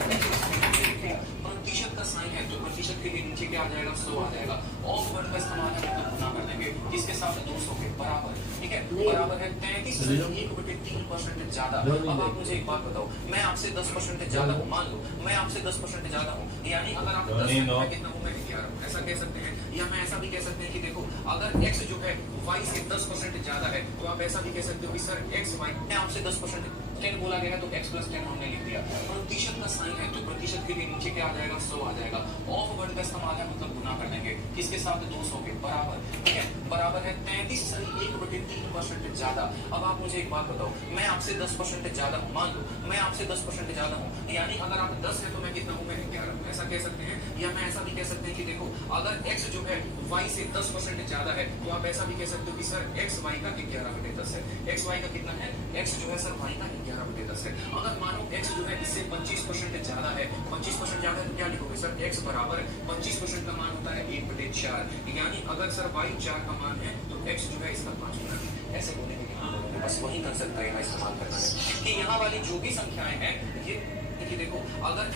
प्रतिशत का साइन है, तो प्रतिशत के लिए नीचे क्या आ जाएगा, 100 आ जाएगा। ऑफ वर्ड का इस्तेमाल है, मतलब गुना कर देंगे, किसके साथ 200 के बराबर, ठीक है, बराबर है 33 से 1/3% ज्यादा। अब आप मुझे एक बात बताओ, मैं आपसे 10% ज्यादा हूँ, मान लो मैं आपसे 10% ज्यादा हूँ, यानी अगर आप 10 मैं कितना हूँ, मैं 11 हूँ, ऐसा कह सकते हैं। या मैं ऐसा भी कह सकते हैं कि देखो, अगर x जो है y से 10% ज्यादा है, तो आप ऐसा भी कह सकते हो कि सर x y मैं आपसे 10% 10 बोला गया तो x प्लस 10 हमने लिख दिया। प्रतिशत का साइन है, तो प्रतिशत के लिए नीचे क्या आ जाएगा, 100 आ जाएगा। ऑफ वर्ड का इस्तेमाल है, मतलब गुना कर देंगे, किसके साथ 200 के बराबर, ठीक है, बराबर है 33 सही 1/3% ज्यादा। अब आप मुझे एक बात बताओ, मैं आपसे 10% ज्यादा हूँ, मान लो मैं आपसे 10% ज्यादा हूँ, यानी अगर आप 10 है तो मैं कितना हूँ, मैं 11 हूँ, ऐसा कह सकते हैं। या मैं ऐसा भी कह सकते हैं कि देखो, अगर x जो है y से 10% ज्यादा है, तो आप ऐसा भी कह सकते हो कि सर x y का 11/10 है। x y का कितना है, x जो है सर y का 11/10 है। अगर मानो x जो है इससे 25% ज्यादा है, 25% ज्यादा है तो क्या लिखोगे सर, x बराबर 25% का मान होता है 1/4, यानी अगर सर y 4 का मान है तो x जो है इसका 5 गुना है। ऐसे बोलेंगे, बस वही कंसेप्ट का यहाँ इस्तेमाल करना है कि यहाँ वाली जो भी संख्याएं हैं, ये देखिए, देखो अगर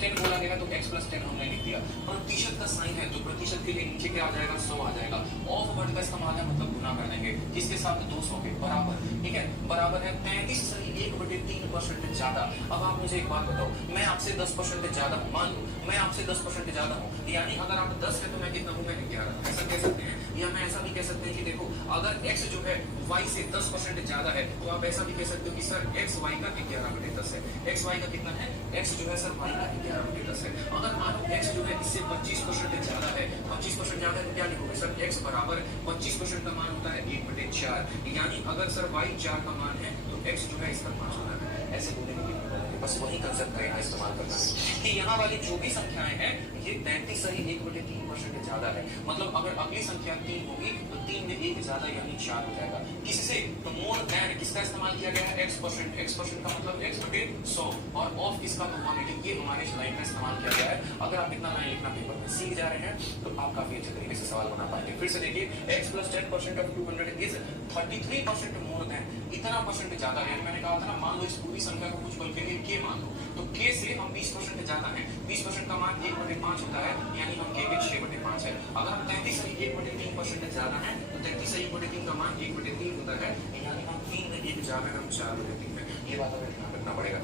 10 बोला गया तो x प्लस 10 हमने लिख दिया। प्रतिशत का साइन है, तो प्रतिशत के लिए नीचे क्या आ जाएगा, 100 आ जाएगा। ऑफ वर्ड का इस्तेमाल है, मतलब गुना कर देंगे, किसके साथ 200 के बराबर, ठीक है, बराबर है 33 सही 1/3% ज्यादा। अब आप मुझे एक बात बताओ, मैं आपसे 10% ज्यादा हूँ, मान लो मैं आपसे 10% ज्यादा हूँ, यानी अगर आप 10 है तो मैं कितना हूँ, मैं 11 हूँ, ऐसा कह सकते हैं। या मैं ऐसा भी कह सकते हैं कि देखो, अगर x जो है y से 10% ज्यादा है, तो आप ऐसा भी कह सकते हो कि सर x y का 11/10 है। x y का कितना है, x जो है सर y का 11/10 है। अगर मानो x जो है इससे 25% ज्यादा है, 25% ज्यादा है तो क्या लिखोगे सर, x बराबर 25% का मान होता है 1/4, यानी अगर सर y 4 का मान है तो x जो है इसका 5 गुना है। ऐसे बोलेंगे, बस वही कंसेप्ट का यहाँ इस्तेमाल करना है कि यहाँ वाली जो भी संख्याएं हैं, ये 33 सही 1/3% ज्यादा है। मतलब अगर अगली संख्या 3 होगी तो 3 में 1 ज्यादा यानी 4 हो जाएगा। किससे, तो मोर देन किसका इस्तेमाल किया गया है, x% का मतलब x/100, और ऑफ किसका, तो 180। ये हमारे लाइन का इस्तेमाल किया गया है। अगर आप इतना लाइन लिखना पेपर में सीख जा रहे हैं तो आप काफी अच्छे तरीके से सवाल बना पाएंगे। फिर से देखिए, x plus 10% of 200 is 33% more than, इतना परसेंट ज्यादा है। मैंने कहा था ना, मान लो इस पूरी भी संख्या को कुछ पल के लिए k मान लो, तो k से हम 20% ज्यादा हैं, 20% का मान 1/5 होता है, यानी हम k के 6/5 है। अगर हम 33 से 1/3% ज्यादा हैं, तो 33 से 1/3 का मान 1/3 होता है, यानी हम 3 में 1 ज्यादा है, हम 4/3 है। ये बात हमें ध्यान रखना पड़ेगा,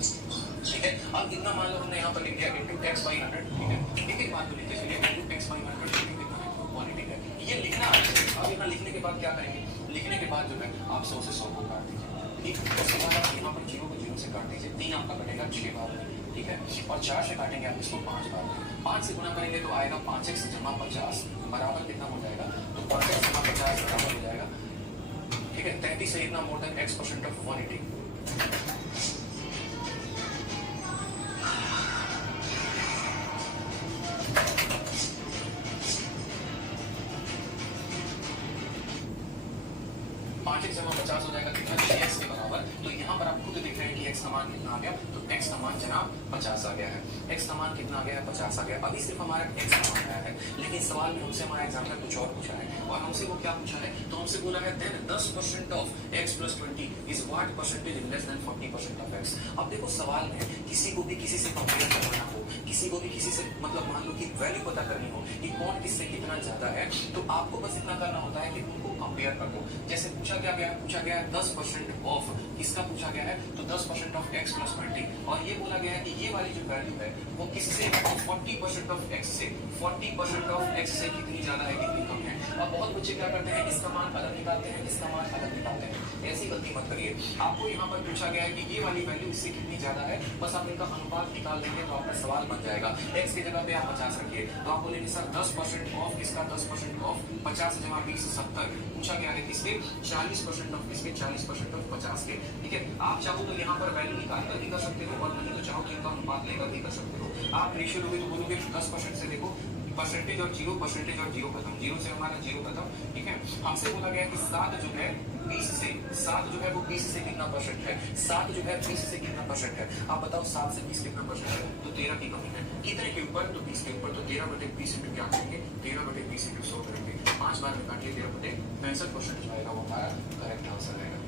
ठीक है। अब इतना मान लो हमने यहाँ पर लिख दिया into x/100, ठीक है। एक बात तो लिखते चलिए, into x/100 कितना है, 1 ठीक है। ये लिखना है। अब यहाँ लिखने के बाद क्या करेंगे, लिखने के बाद जो है आप 100 से 100 को काट दीजिए, ठीक। उसके बाद आप यहाँ पर 0 को 0 से काट दीजिए, 3 आपका कटेगा 6 बार में, ठीक है। और 4 से काटेंगे आप इसको 5 बार में, 5 से गुना करेंगे तो आएगा 5x + 50 बराबर कितना हो जाएगा, तो 5x + 50 बराबर हो जाएगा, ठीक है। 33 से इतना more than x% of 180। x = 50 हो जाएगा, कितना 6x के बराबर। तो यहाँ पर आप खुद देख रहे हैं कि x का मान कितना आ गया, तो x का मान जनाब 50 आ गया है। x का मान कितना आ गया है, 50 आ गया। अभी सिर्फ हमारा x का मान आया है, लेकिन सवाल में हमसे हमारा एग्जामिनर कुछ और पूछा है, और हमसे वो क्या पूछा है, तो हमसे बोला है then 10% of x + 20 is what percentage less than 40% of x। अब देखो सवाल में किसी को भी किसी से कंपेयर करना हो, किसी को भी किसी से मतलब मान लो कि वैल्यू पता करनी हो कि कौन किससे कितना ज्यादा है, तो आपको बस इतना करना होता है कि उनको कंपेयर कर दो। जैसे पूछा गया है 10% ऑफ, किसका पूछा गया है, तो 10% ऑफ x + 20, और ये बोला गया है कि ये वाली जो वैल्यू है वो किससे, 40% ऑफ x से, 40% ऑफ x से कितनी ज्यादा है, कितनी कम है। अब बहुत बच्चे क्या करते हैं, इसका मान अलग निकालते हैं, इसका मान अलग निकालते हैं, ऐसी गलती मत करिए। आपको यहाँ पर पूछा गया है कि ये वाली वैल्यू इससे कितनी ज्यादा है, बस आप इनका अनुपात निकाल लेंगे तो आपका सवाल बन जाएगा। x की जगह पे आप 50 रखिए, तो आप बोलेंगे सर 10% ऑफ किसका, 10% ऑफ 50 × 20 70, पूछा गया है किसके, 40% ऑफ किसके, 40% ऑफ 50 के, ठीक है। आप चाहो तो यहाँ पर वैल्यू निकाल कर भी कर सकते हो, और नहीं तो चाहो कि इनका अनुपात लेकर भी कर सकते हो। आप रेशियो लोगे तो बोलोगे 10% से देखो परसेंटेज और 0 खत्म, 0 से हमारा 0 खत्म, ठीक है। हमसे बोला गया कि 7 जो है 20 से, 7 जो है वो 20 से कितना परसेंट है, 7 जो है 20 से कितना परसेंट है, आप बताओ 7 से 20 कितना परसेंट है, तो 13 की कमी है, कितने के ऊपर, तो 20 के ऊपर, तो 13/20 इंटू क्या करेंगे, 13/20 इंटू 100 करेंगे, 5 बार में काटिए, 13/65% जो आएगा वो हमारा करेक्ट आंसर आएगा,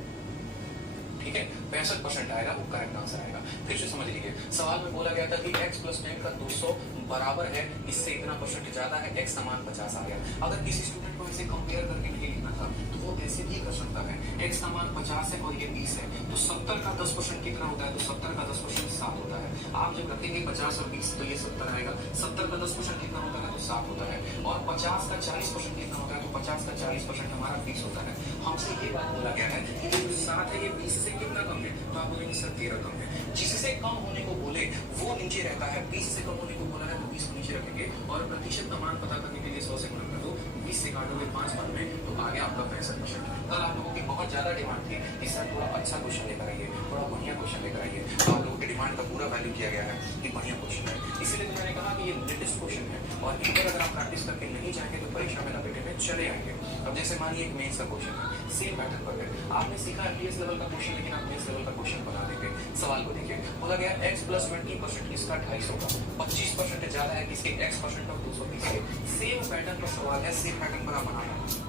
ठीक है। 65% आएगा वो करेक्ट आंसर आएगा। फिर से समझ लीजिए, सवाल में बोला गया था कि x + 10 का 200 बराबर है, इससे इतना परसेंट ज्यादा है, x का मान 50 आ गया। अगर किसी स्टूडेंट को इसे कंपेयर करके नहीं लिखना था तो वो ऐसे भी कर सकता है, x का मान 50 है और ये 20 है, तो 70 का 10% कितना होता है, तो 70 का 10% 7 होता है। आप जब रखेंगे 50 और 20 तो ये 70 आएगा, 70 का 10% कितना होता है, तो 7 होता है, और 50 का 40% कितना होता है, तो 50 का 40% हमारा 20 होता है। हमसे ये बात बोला गया है कि ये जो 7 है ये 20 से कितना कम है, तो आप बोलेंगे सर 13 कम है। जिससे कम होने को बोले वो नीचे रहता है, 20 से कम होने को बोला है तो 20 को नीचे रखेंगे, और प्रतिशत का मान पता करने के लिए 100 से गुणा कर दो, 20 से काटोगे 5 बार में, तो आ गया आपका 65%। कल आप लोगों की बहुत ज्यादा डिमांड थी कि सर थोड़ा अच्छा क्वेश्चन लेकर आइए, थोड़ा बढ़िया क्वेश्चन लेकर आइए, तो आप लोगों की डिमांड का पूरा वैल्यू किया गया है कि बढ़िया क्वेश्चन है, इसीलिए तो मैंने कहा कि ये लेटेस्ट क्वेश्चन है, और इन पर अगर आप प्रैक्टिस करके नहीं जाएंगे तो परीक्षा में लपेटे में चले आएंगे। अब जैसे मानिए एक मेंस का क्वेश्चन है, सेम पैटर्न पर है, आपने सीखा एमटीएस लेवल का क्वेश्चन, लेकिन आप मेंस लेवल का क्वेश्चन बना देंगे। सवाल को देखिए, बोला गया x + 20% किसका 250 का, 25% ज्यादा है किसके, x% ऑफ 220 के। सेम पैटर्न पर सवाल है, सेम पैटर्न पर आप बनाना।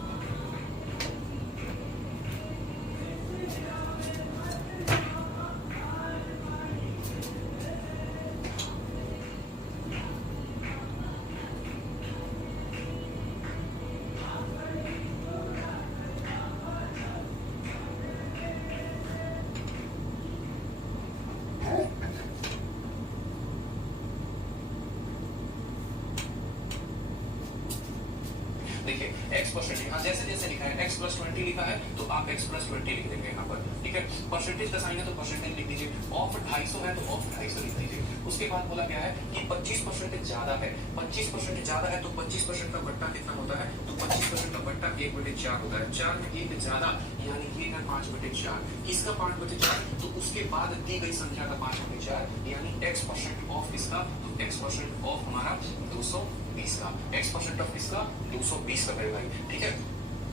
देखिए x% यहाँ जैसे जैसे लिखा है x + 20 लिखा है तो आप x + 20 लिख देंगे यहाँ पर, ठीक है। परसेंटेज का साइन है तो परसेंटेज लिख दीजिए, ऑफ 250 है तो ऑफ 250 लिख दीजिए। उसके बाद बोला गया है कि 25% ज्यादा है, 25% ज्यादा है तो 25% का बट्टा कितना होता है, तो 25% का बट्टा 1/4 होता है, 4 में 1 ज्यादा यानी ये है 5/4, किसका 5/4, तो उसके बाद दी गई संख्या का 5/4 यानी x% ऑफ किसका, तो x% ऑफ हमारा 220 का, x% ऑफ किसका 220 का मेरे भाई, ठीक है।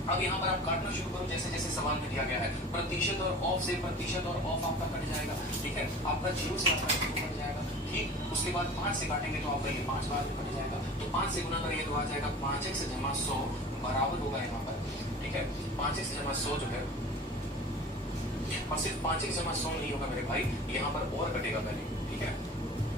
अब यहाँ पर आप काटना शुरू करो, जैसे जैसे सवाल में दिया गया है, प्रतिशत और ऑफ से प्रतिशत और ऑफ आपका कट जाएगा, ठीक है। आपका 0 से आपका 0 कट जाएगा, ठीक। उसके बाद 5 से काटेंगे तो आपका ये 5 बार में कट जाएगा, तो 5 से गुना करेंगे तो आ जाएगा 5x = 100 बराबर होगा यहाँ पर, ठीक है। 5x = 100 जो है और सिर्फ 5 जमा 100 नहीं होगा मेरे भाई, यहाँ पर और कटेगा पहले, ठीक है।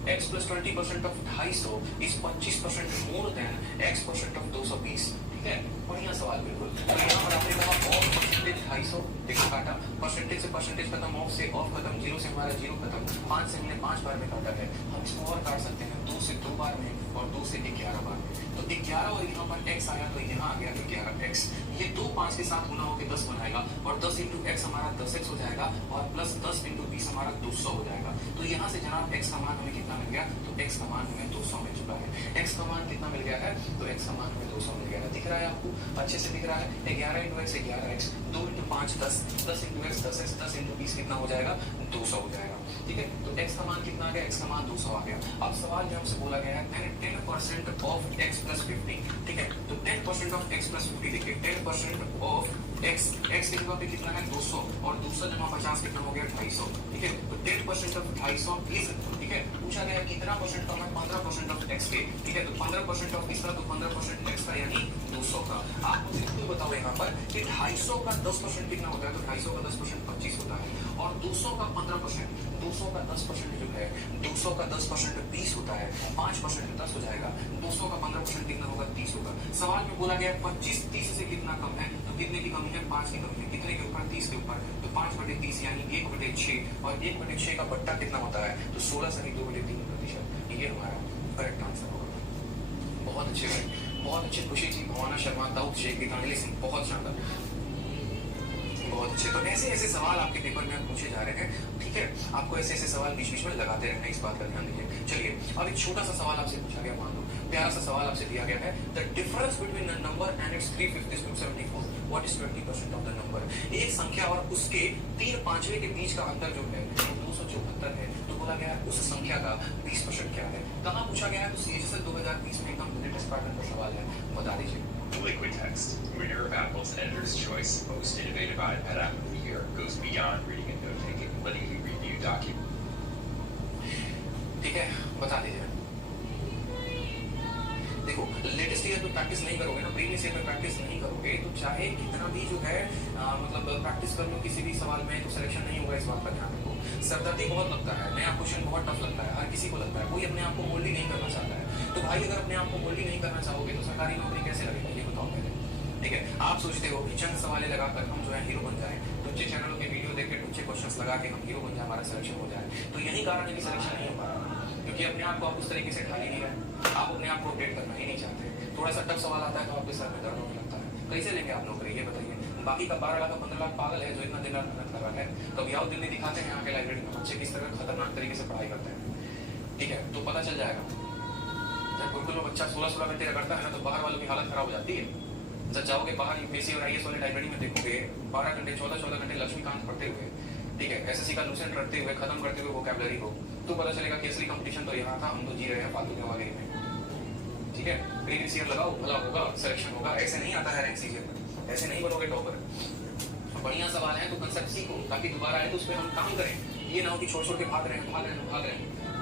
x plus 20% of 250 is 25% more than x% of 220, ठीक है। बढ़िया सवाल बिल्कुल। तो यहाँ पर आपने कहा ऑफ परसेंटेज 250, देखो काटा, परसेंटेज से परसेंटेज खत्म, ऑफ से ऑफ खत्म, जीरो से हमारा जीरो खत्म, 5 से हमने 5 बार में काटा है। हम इसको और काट सकते हैं 2 से 2 बार में और 2 से 11 बार में। तो 11 और यहाँ पर x आया तो यहाँ आ गया 11x। ये 2 5 के साथ गुना होकर 10 बनाएगा और 10 इंटू एक्स हमारा 10x हो जाएगा और प्लस 10 इंटू 20 हमारा 200 हो जाएगा। तो यहाँ से जनाब x का मान हमें कितना मिल गया, तो x का मान हमें 200 मिल चुका है। x का मान कितना मिल गया है, तो x का मान हमें 200 मिल गया है। दिख रहा है आपको, अच्छे से दिख रहा है। 11 into x 11x, 2 into 5 10, 10 into x 10x, 10 into 20 कितना हो जाएगा, 200 हो जाएगा, ठीक है। तो x का मान कितना आ गया, x का मान 200 आ गया। अब सवाल में हमसे बोला गया है 10% ऑफ x प्लस 50, ठीक है। तो 10% ऑफ x प्लस 50, देखिए 10% ऑफ x, x की जगह पे कितना है 200 और 200 जमा 50 कितना हो गया 250, ठीक है। तो 10% ऑफ 250 इज, ठीक है। पूछा गया कितना परसेंट कम है, 15% ऑफ x के, ठीक है। तो 15% ऑफ किसका, तो 15% x का यानी 200 का। आप मुझे खुद बताओ यहाँ पर कि 250 का 10% कितना होता है, तो 250 का 10% 25 होता है और 200 का 15%, 200 का 10% जो है, 200 का 10% 20 होता है, 5% 10 हो जाएगा, 200 का 15% कितना होगा 30 होगा। सवाल में बोला गया 25 30 से कितना कम है, तो कितने की कमी है, 5 की कमी है। कितने के ऊपर, 30 के ऊपर, तो 5/30 यानी 1/6 और 1/6 का बट्टा कितना होता है, तो 16 सही 2/3%। ये हमारा करेक्ट आंसर होगा। बहुत अच्छे भाई, बहुत अच्छे। खुशी जी, भवाना शर्मा, दाऊद शेख, गीतांजलि सिंह, बहुत शानदार, बहुत अच्छे। तो ऐसे ऐसे सवाल आपके पेपर में पूछे जा रहे हैं, ठीक है। आपको ऐसे ऐसे सवाल बीच बीच में लगाते रहना है, इस बात का ध्यान दीजिए। चलिए अब एक छोटा सा सवाल आपसे पूछा गया, मान लो प्यारा सा सवाल आपसे दिया गया है, the difference between a number and it's 3/5 to 74, what is 20% of the number. एक संख्या और उसके 3/5 के बीच का अंतर जो है 274 है, तो बोला गया है उस संख्या का 20% क्या है। कहाँ पूछा गया है, तो CHSL 2020 में एकदम लेटेस्ट पैटर्न का सवाल है, बता दीजिए। Liquid Text, winner of Apple's Editor's Choice Most Innovative iPad App of the Year, goes beyond reading and note-taking, letting you review documents. ठीक है, बता दीजिए। देखो लेटेस्ट ईयर में प्रैक्टिस नहीं करोगे ना, प्रीवियस ईयर में प्रैक्टिस नहीं करोगे, तो चाहे कितना भी जो है मतलब प्रैक्टिस कर लो किसी भी सवाल में, तो सिलेक्शन नहीं होगा। इस बात का ध्यान रखो। सरदर्दी बहुत लगता है, नया क्वेश्चन बहुत टफ लगता है, हर किसी को लगता है, कोई अपने आप को मोल्डी नहीं करना चाहता है। तो भाई अगर अपने आप को मोल्डी नहीं करना चाहोगे तो सरकारी नौकरी कैसे लगेगी, ये बताओ पहले, ठीक है। आप सोचते हो कि चंद सवाल लगाकर हम जो है हीरो बन जाए, टुच्चे चैनलों के वीडियो देख के टुच्चे क्वेश्चंस लगा के हम हीरो बन जाए, हमारा सिलेक्शन हो जाए, तो यही कारण है कि सिलेक्शन नहीं हो पा रहा, क्योंकि अपने आप को आप उस तरीके से ढाल ही नहीं रहे, आप अपने आप को अपडेट करना ही नहीं चाहते। थोड़ा सा टफ सवाल आता है तो आपके सर में दर्द होने लगता है, कैसे लेंगे आप नौकरी, ये बताइए। बाकी का 12 लाख 15 लाख पागल है जो इतना दिन रात मेहनत कर रहा है। कभी आओ दिल्ली दिखाते हैं यहाँ के लाइब्रेरी में बच्चे किस तरह खतरनाक तरीके से पढ़ाई करते हैं, ठीक है, तो पता चल जाएगा। जब गुरुकुल में बच्चा 16 घंटे रगड़ता है ना, तो बाहर वालों की हालत खराब हो जाती है। जब जाओगे बाहर यूपीएससी और IAS वाले लाइब्रेरी में देखोगे 12 घंटे 14 घंटे लक्ष्मीकांत पढ़ते हुए, ठीक है, SSC का लूसेंट रखते हुए, खत्म करते हुए वोकैबुलरी को, तो पता चलेगा कि असली कंपटीशन तो यहाँ था, हम तो जी रहे हैं फालतू के वाले में, ठीक है। प्रीवियस ईयर लगाओ, भला होगा, सिलेक्शन होगा। ऐसे नहीं आता है रैंक सीजन में, ऐसे नहीं बनोगे टॉपर। बढ़िया सवाल है तो कंसेप्ट सीखो, ताकि दोबारा आए तो उस पर हम काम करें। ये ना हो कि छोड़ छोड़ के भाग रहे हैं।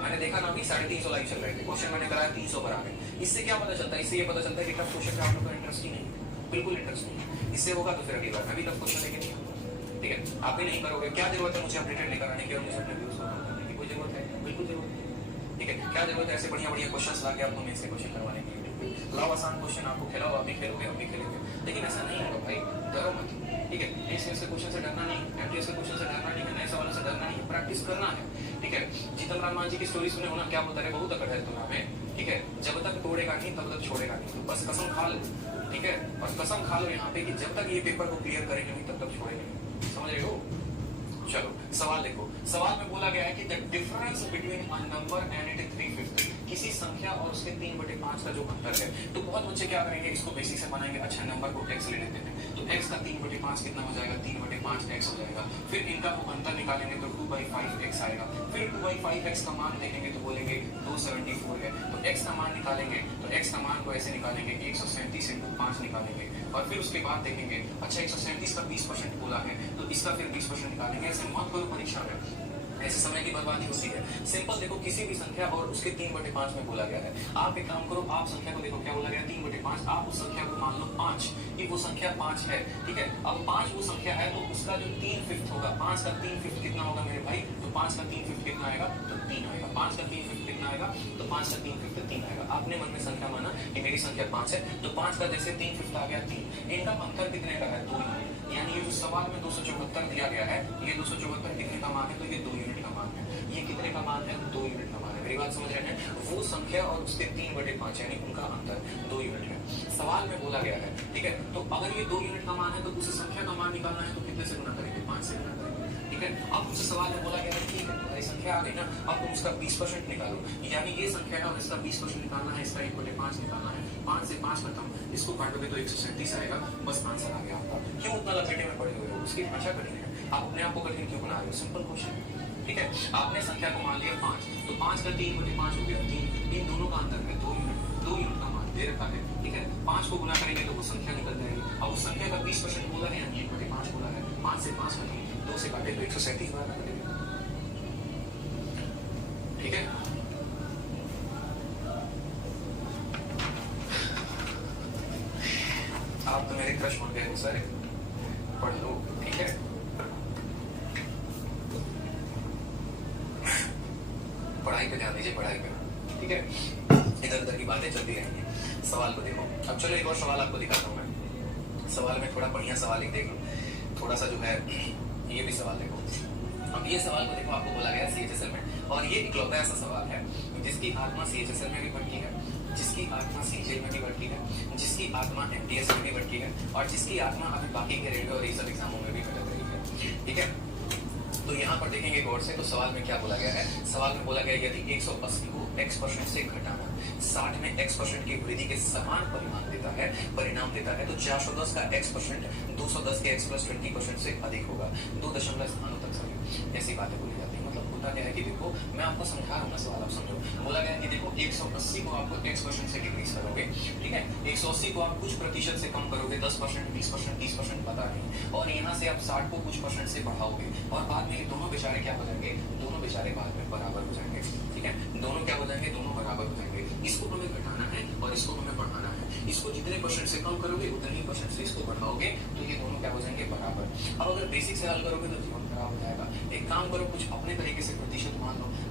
मैंने देखा ना, अभी 350 लाइव चल रहे थे, क्वेश्चन मैंने कराया 300 पर आ गए। इससे क्या पता चलता है, इससे ये पता चलता है कि टफ क्वेश्चन में आप लोग का इंटरेस्ट ही नहीं, बिल्कुल इंटरेस्ट नहीं। इससे होगा तो फिर अगली बार मैं भी टफ क्वेश्चन लेके नहीं आऊंगा, ठीक है। आप भी नहीं करोगे, क्या जरूरत है मुझे अपडेटेड लेकर आने की और मुझे अपने व्यूज को कम करने की, कोई जरूरत है, बिल्कुल जरूरत है, ठीक है। क्या जरूरत है ऐसे बढ़िया बढ़िया क्वेश्चन लाके आपको मेरे से क्वेश्चन करवाने की, लाओ आसान क्वेश्चन, आपको खिलाओ, आप भी खेलोगे, हम भी खेलेंगे, लेकिन ऐसा नहीं होगा भाई, डरो मत, ठीक है। एसएस के क्वेश्चन से डरना नहीं, एमटीएस के क्वेश्चन से डरना नहीं, नए सवालों से डरना नहीं, प्रैक्टिस करना है, ठीक है। जीतन राम जी की स्टोरी सुने हो ना, क्या बोलता है, बहुत अकड़ है दुनिया में, ठीक है। जब तक तोड़ेगा नहीं तब तक छोड़ेगा नहीं, तो बस कसम खा लो, ठीक है। और कसम खा लो यहाँ पे कि जब तक ये पेपर को क्लियर करेंगे नहीं तब तक छोड़ेंगे नहीं, समझ रहे हो। चलो सवाल देखो, सवाल में बोला गया है कि the difference between a number and it 350, किसी संख्या और उसके 3/5 का जो अंतर है। तो बहुत बच्चे क्या करेंगे, इसको बेसिक से बनाएंगे, अच्छा नंबर को x ले लेते हैं, तो x का 3/5 कितना हो जाएगा, 3/5x हो जाएगा। फिर इनका वो अंतर निकालेंगे तो 2/5x आएगा। फिर 2/5x का मान देखेंगे तो बोलेंगे 274 है, तो x का मान निकालेंगे, तो x का मान को ऐसे निकालेंगे 137 × 5 निकालेंगे, और फिर उसके बाद देखेंगे अच्छा 137 का 20% बोला है, तो इसका फिर 20% निकालेंगे। ऐसे मत करो परीक्षा में, इससे समय की बर्बादी होती है। सिंपल देखो, किसी भी संख्या और उसके 3/5 में बोला गया है। आप एक काम करो, आप संख्या को देखो, क्या बोला गया है 3/5। आप उस संख्या को मान लो 5, कि वो संख्या 5 है, ठीक है। अब 5 वो संख्या है, तो उसका जो 3/5 होगा, 5 का 3/5 कितना होगा मेरे भाई? तो 5 का 3/5 कितना आएगा? तो 3 आएगा। 5 का 3/5 कितना आएगा? तो 5 का 3/5 3 आएगा। आपने मन में संख्या माना कि मेरी संख्या 5 है, तो 5 का जैसे 3/5 आ गया 3। इनका अंतर कितने का है? 2 यूनिट। यानी ये जो सवाल में 274 दिया गया है, ये 274 कितने का मान है? तो ये 2 यूनिट का मान है। ये कितने का मान है? 2 यूनिट का मान है। मेरी बात समझ रहे हैं? वो संख्या और उसके 3/5 यानी उनका अंतर 2 यूनिट है। सवाल में बोला गया है, ठीक है। तो अगर ये 2 यूनिट का मान है, तो उस संख्या का मान निकालना है, तो कितने से गुना करेंगे? 5 से गुना करेंगे, ठीक है। अब मुझसे सवाल में बोला गया है, ठीक है, तुम्हारी संख्या आ गई ना, अब तुम उसका 20% निकालो। यानी ये संख्या है और इसका 20% निकालना है, इसका 1/5 निकालना है। 5 से 5 खत्म, इसको काटोगे तो 137 आएगा। बस आंसर आ गया आपका। क्यों उतना लपेटे में पड़े हुए हो? उसकी भाषा कठिन है, आप अपने आप को कठिन क्यों बना रहे हो? सिंपल क्वेश्चन, ठीक है। आपने संख्या को मान लिया 5, तो 5 का 3/5 हो गया 3। इन दोनों का अंतर है 2 यूनिट। 2 यूनिट का मान दे रखा है, ठीक है। 5 को गुना करेंगे तो वो संख्या निकल जाएगी। अब उस संख्या का 20% बोला है, 1/5 बोला है। 5 से 5 खत्म, 2 से काटे तो 137 बार कटेगा, ठीक है। आप तो मेरे क्रश बन गए हो सर, पढ़ लो, ठीक है। पढ़ाई पे ध्यान दीजिए, पढ़ाई पे, ठीक है। इधर उधर की बातें चलती रहेंगी। सवाल को देखो। अब चलो एक और सवाल आपको दिखाता हूँ मैं। सवाल में थोड़ा बढ़िया सवाल एक देख लो, थोड़ा सा जो है ये भी सवाल देखो। अब ये सवाल को देखो, आपको बोला गया CHSL में, और ये इकलौता ऐसा सवाल है जिसकी आत्मा CHSL में भी बढ़ती है, जिसकी आत्मा CGL में भी बढ़ती है, जिसकी आत्मा MTS में भी बढ़ती है, और जिसकी आत्मा अभी बाकी के रेलवे और ये सब एग्जामों में भी भटक रही है, ठीक है। तो यहाँ पर देखेंगे गौर से, तो सवाल में क्या बोला गया है? सवाल में बोला गया यदि 180 को x% से घटाना 60 में x% की वृद्धि के समान परिणाम देता है, तो 410 का x% 210 के x + 20% से अधिक होगा। 2 दशमलव स्थानों तक सभी ऐसी बातें बोली जाती है। मतलब होता क्या है कि देखो, मैं आपको समझा रहा हूँ ना, सवाल आप समझो। बोला गया है कि देखो 180 को आपको x% से डिक्रीज करोगे, ठीक है। 180 को आप कुछ प्रतिशत से कम करोगे, 10%, 20%, 30% पता नहीं, और यहाँ से आप 60 को कुछ % से बढ़ाओगे, और बाद में ये दोनों बेचारे क्या हो जाएंगे? दोनों बेचारे बाद में बराबर हो जाएंगे, ठीक है। दोनों क्या हो जाएंगे? दोनों बराबर हो जाएंगे। इसको हमें घटाना है और इसको हमें बढ़ाना है। इसको जितने % से कम करोगे उतने ही % से इसको बढ़ाओगे, तो ये दोनों क्या हो जाएंगे? बराबर। अब अगर बेसिक से हल करोगे तो जीवन खराब हो जाएगा। एक काम करो, कुछ अपने तरीके से प्रतिशत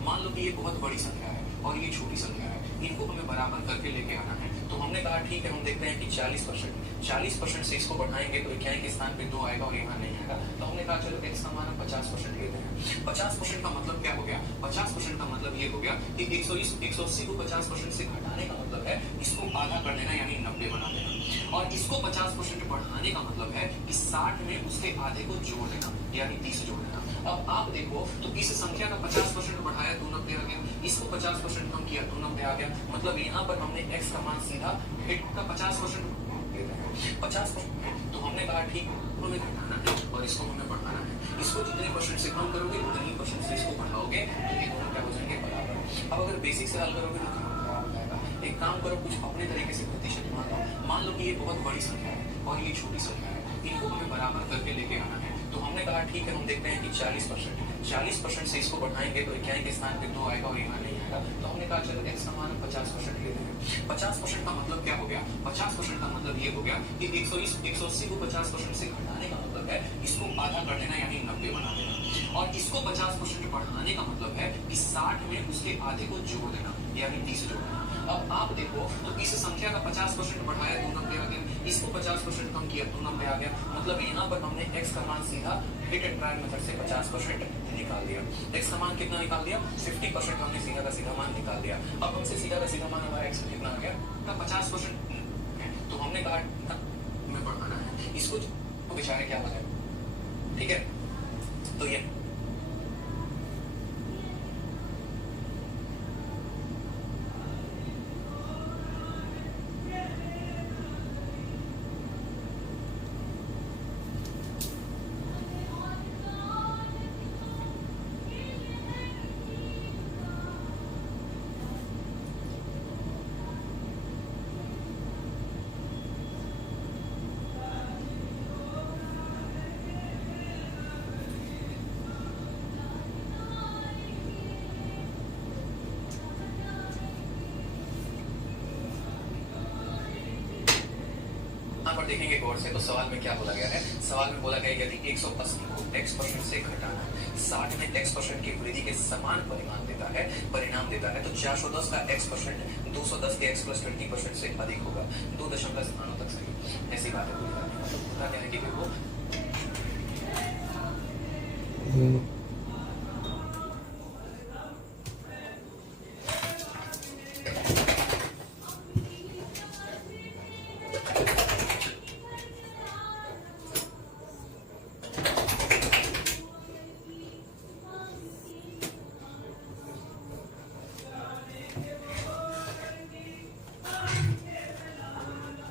मान लो कि ये बहुत बड़ी संख्या है और ये छोटी संख्या है, इनको हमें बराबर करके लेके आना है। तो हमने कहा ठीक है, हम देखते हैं कि 40% से इसको बढ़ाएंगे तो क्या के स्थान पे 2 आएगा और यहाँ नहीं आएगा। तो हमने कहा चलो x का मान हम 50% लेते हैं। 50% का मतलब क्या हो गया? 50% का मतलब ये हो गया कि 180 को 50% से घटाने का मतलब है इसको आधा कर देना, यानी 90 बना देना, और इसको 50% बढ़ाने का मतलब है कि 60 में उसके आधे को जोड़ देना, यानी 30 जोड़ देना। अब आप देखो, तो इस संख्या का 50% बढ़ाया तो 90 आ गया, इसको 50% कम किया तो 90 आ गया। मतलब यहाँ पर हमने x का मान सीधा हिट का 50% देते हैं। 50%, तो हमने कहा ठीक, हमें घटाना है और इसको हमें बढ़ाना है। इसको जितने % से कम करोगे उतने ही % से इसको बढ़ाओगे, तो ये दोनों क्या हो जाएंगे? बराबर। अब अगर बेसिक से हल करोगे तो खराब हो जाएगा। एक काम करो, कुछ अपने तरीके से प्रतिशत मान लो कि ये बहुत बड़ी संख्या है और ये छोटी संख्या है, इनको हमें बराबर करके लेके आना है। तो हमने कहा ठीक है, हम देखते हैं कि 40% से इसको बढ़ाएंगे तो क्या के स्थान पे 2 आएगा और यहाँ नहीं आएगा। तो हमने कहा चलो x का मान 50% लेते हैं। 50% का मतलब क्या हो गया? 50% का मतलब ये हो गया कि 180 को 50% से घटाने का मतलब है इसको आधा कर देना, यानी 90 बना देना, और इसको 50% बढ़ाने का मतलब है कि 60 में उसके आधे को जोड़ देना, यानी 30 जोड़ देना। अब आप देखो, तो इस संख्या का 50% बढ़ाया तो 90 आ गया, इसको 50% कम किया तो 90 आ गया। मतलब यहाँ पर हमने x का मान सीधा हिट एंड ट्रायल मेथड से 50% निकाल दिया। x का मान कितना निकाल दिया? 50% हमने सीधा का सीधा मान निकाल दिया। अब हमसे सीधा का सीधा मान हमारा x कितना आ गया? 50%। तो हमने कहा हमें बढ़ाना है इसको, तो बेचारे क्या हो जाए, ठीक है। तो ये पर देखेंगे गौर से तो सवाल में क्या बोला गया है। सवाल में बोला गया यदि 180 को x% से घटाना 60 में x% की वृद्धि के समान परिणाम देता है तो 410 का x% 210 के x + 20% से अधिक होगा। 2 दशमलव स्थानों तक सही, ऐसी बात है। मतलब होता क्या है कि देखो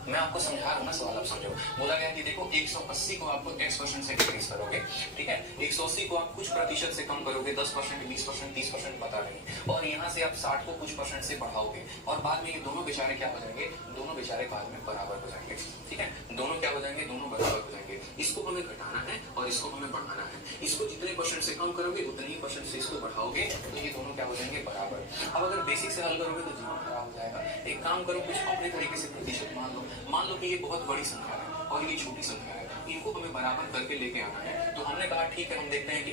मैं आपको समझा रहा हूँ ना, सवाल आप समझो। बोला गया कि देखो 180 को आपको x% से डिक्रीज करोगे, ठीक है। 180 को आप कुछ प्रतिशत से कम करोगे, 10%, 20%, 30% पता नहीं, और यहाँ से आप 60 को कुछ % से बढ़ाओगे, और बाद में ये दोनों बेचारे क्या हो जाएंगे, दोनों बेचारे बाद में बराबर हो जाएंगे, ठीक है। दोनों क्या हो जाएंगे, दोनों बराबर हो जाएंगे। इसको हमें घटाना है और इसको हमें बढ़ाना है। इसको जितने % से कम करोगे उतने ही % से इसको बढ़ाओगे, तो ये दोनों क्या हो जाएंगे, बराबर। अब अगर बेसिक से हल करोगे तो जीवन खराब हो जाएगा। एक काम करो, कुछ अपने तरीके से प्रतिशत मान लो कि ये बहुत बड़ी संख्या है और ये छोटी संख्या है, इनको हमें बराबर करके लेके आना है। तो हमने कहा ठीक है, हम देखते हैं कि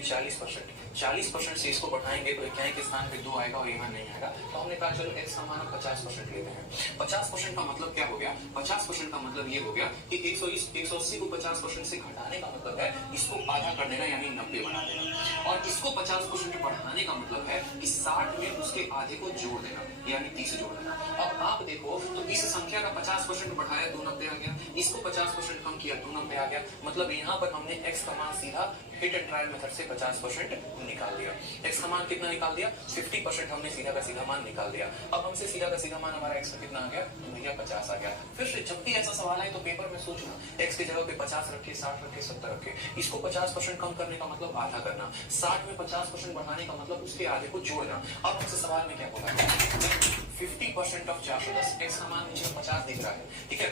40% से इसको बढ़ाएंगे तो क्या के स्थान पे 2 आएगा और यहाँ नहीं आएगा, तो हमने कहा चलो x का मान 50% लेते हैं। 50% का मतलब क्या हो गया, 50% का मतलब ये हो गया कि 180 को 50% से घटाने का मतलब है इसको आधा कर देना, यानी 90 बना देना, और इसको 50% बढ़ाने का मतलब है कि 60 में उसके आधे को जोड़ देना, यानी 30 जोड़ देना। अब आप देखो तो इस संख्या का 50% बढ़ाया 290 आ गया, इसको 50% कम किया 290 आ गया, मतलब यहाँ पर हमने x का मान सीधा हिट एंड ट्रायल मेथड से 50% निकाल दिया। x का मान कितना निकाल दिया, 50% हमने सीधा का सीधा मान निकाल दिया। अब हमसे सीधा का सीधा मान हमारा x का कितना आ गया, तो भैया 50 आ गया। फिर से जब भी ऐसा सवाल आए तो पेपर में सोचना, x की जगह पे 50 रखे, 60 रखे, 70 रखे, इसको 50% कम करने का मतलब आधा करना, 60 में 50% बढ़ाने का मतलब उसके आधे को जोड़ना। अब हमसे सवाल में क्या बोला है, 50% ऑफ 410, x का मान नीचे 50 दिख रहा है, ठीक है।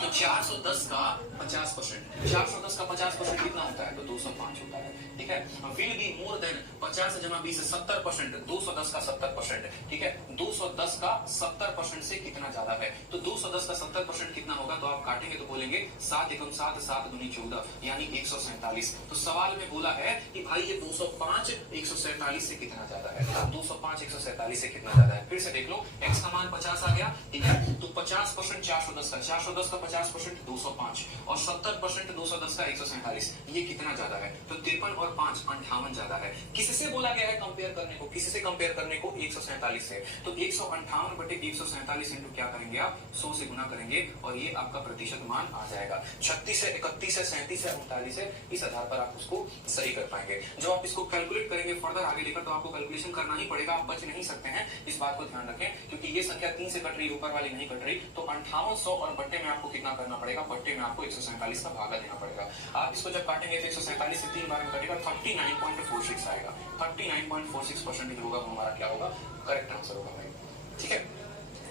तो 410 का 50%, 410 का 50% कितना होता है, तो 205 होता है, ठीक है। विल बी मोर देन 50 जमा 20 70%, 210 का 70%, ठीक है। 210 का 70% से कितना ज्यादा है, तो 210 का 70% कितना होगा, तो आप काटेंगे तो बोलेंगे 7 एकम 7, 7 दूनी 14, यानी 147। तो सवाल में बोला है कि भाई ये 205 147 से कितना ज्यादा है, 205 147 से कितना ज्यादा है। फिर से देख लो, x का मान 50 आ गया, ठीक है। तो 50% 410 का 50% 205 और 70% 210 का 147, ये कितना ज्यादा है, तो 53 और 5 58 ज्यादा है। किससे बोला गया है कंपेयर करने को, किससे कंपेयर करने को, 147 से। तो 158 बटे 147 इंटू क्या करेंगे आप, 100 से गुना करेंगे और ये आपका प्रतिशत मान आ जाएगा। 36 से 31 से 37 से 39 है, इस आधार पर आप उसको सही कर पाएंगे। जब आप इसको कैलकुलेट करेंगे फर्दर आगे लेकर, तो आपको कैलकुलेशन करना ही पड़ेगा, आप बच नहीं सकते हैं, इस बात को ध्यान रखें, क्योंकि ये संख्या 3 से कट रही, ऊपर वाली नहीं कट रही। तो 5800 और बट्टे में आपको कितना करना पड़ेगा, बट्टे में आपको 147 का भागा देना पड़ेगा। आप इसको जब काटेंगे तो 147 से 3 बार में कटेगा, 39.46 आएगा। 39.46% होगा, हमारा क्या होगा, करेक्ट आंसर होगा भाई, ठीक है,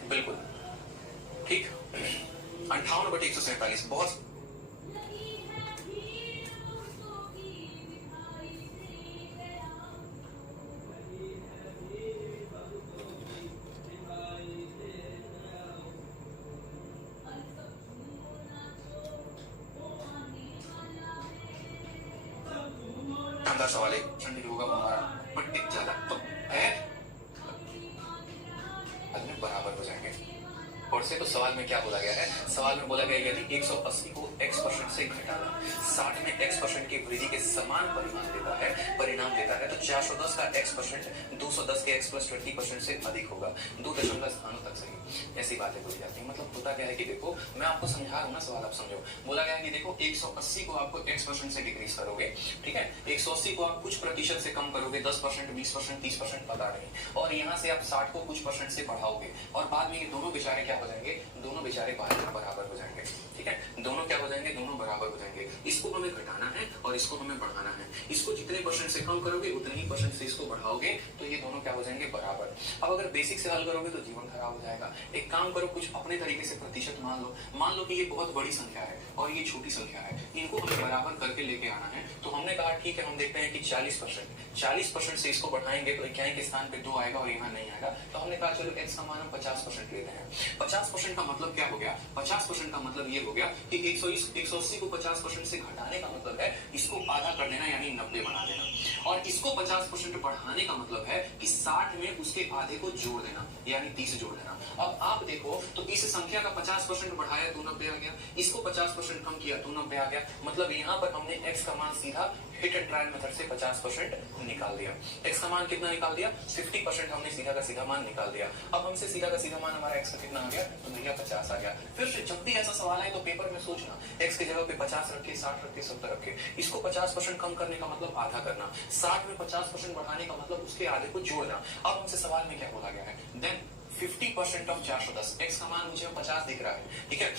बिल्कुल ठीक। 58 बटे 147 बहुत शानदार सवाल है, ठंडी होगा हमारा, बट एक ज्यादा तो है, में बराबर हो जाएंगे। और से तो सवाल में क्या बोला गया है, सवाल में बोला गया यदि 180 को x% से घटाना 60 में x% की वृद्धि के समान परिणाम देता है तो 410 का x% 210 के x + 20% से अधिक होगा। 2 दशमलव स्थानों तक सही, ऐसी बातें बोली जाती है। मतलब होता क्या है कि देखो, मैं आपको समझा रहा हूँ ना, सवाल आप समझो। बोला गया कि देखो 180 को आपको x% से डिक्रीज करोगे, ठीक है। 180 को आप कुछ प्रतिशत से कम करोगे, 10%, 20%, 30% पता नहीं, और यहाँ से आप 60 को कुछ % से बढ़ाओगे, और बाद में ये दोनों बेचारे क्या हो जाएंगे, दोनों बेचारे बराबर हो जाएंगे, ठीक है। दोनों क्या हो जाएंगे, ये दोनों बराबर हो जाएंगे। इसको हमें घटाना है और इसको हमें बढ़ाना है। इसको जितने परसेंट से कम करोगे उतने ही परसेंट से इसको बढ़ाओगे तो ये दोनों क्या हो जाएंगे, बराबर। अब अगर बेसिक से हल करोगे तो जीवन खराब हो जाएगा। एक काम करो, कुछ अपने तरीके से प्रतिशत मान लो कि ये बहुत बड़ी संख्या है और ये छोटी संख्या है, इनको हमें बराबर करके लेके आना है। तो हमने कहा ठीक है, हम देखते हैं कि 40% से इसको बढ़ाएंगे तो इक्याई के स्थान पे 2 आएगा और यहाँ नहीं आएगा। तो हमने कहा चलो x का मान हम 50% लेते हैं। 50% का मतलब क्या हो गया, 50% का मतलब ये हो गया कि 180 को 50% से घटाने का मतलब है इसको आधा कर देना यानी 90 बना देना, और इसको 50% बढ़ाने का मतलब है कि 60 में उसके आधे को जोड़ देना यानी 30 जोड़ देना। अब आप देखो तो इस संख्या का 50% बढ़ाया तो 90 आ गया, इसको 50% कम किया तो 90 आ गया। मतलब यहाँ पर हमने x का मान सीधा हिट एंड ट्रायल मेथड से 50% निकाल दिया। x का मान कितना निकाल दिया, 50% हमने सीधा का सीधा मान निकाल दिया। अब हमसे सीधा का सीधा मान हमारा x का कितना आ गया, तो भैया 50 आ गया। फिर से जब भी ऐसा सवाल आए तो पेपर में सोचना, x की जगह पे 50 रखे, 60 रखे, 70 रखे। इसको 50% कम करने का मतलब आधा करना, 60 में 50% बढ़ाने का मतलब उसके आधे को जोड़ना। अब हमसे सवाल में क्या बोला गया है, देन 50% ऑफ 410, x का मान मुझे 50 दिख रहा है, ठीक है।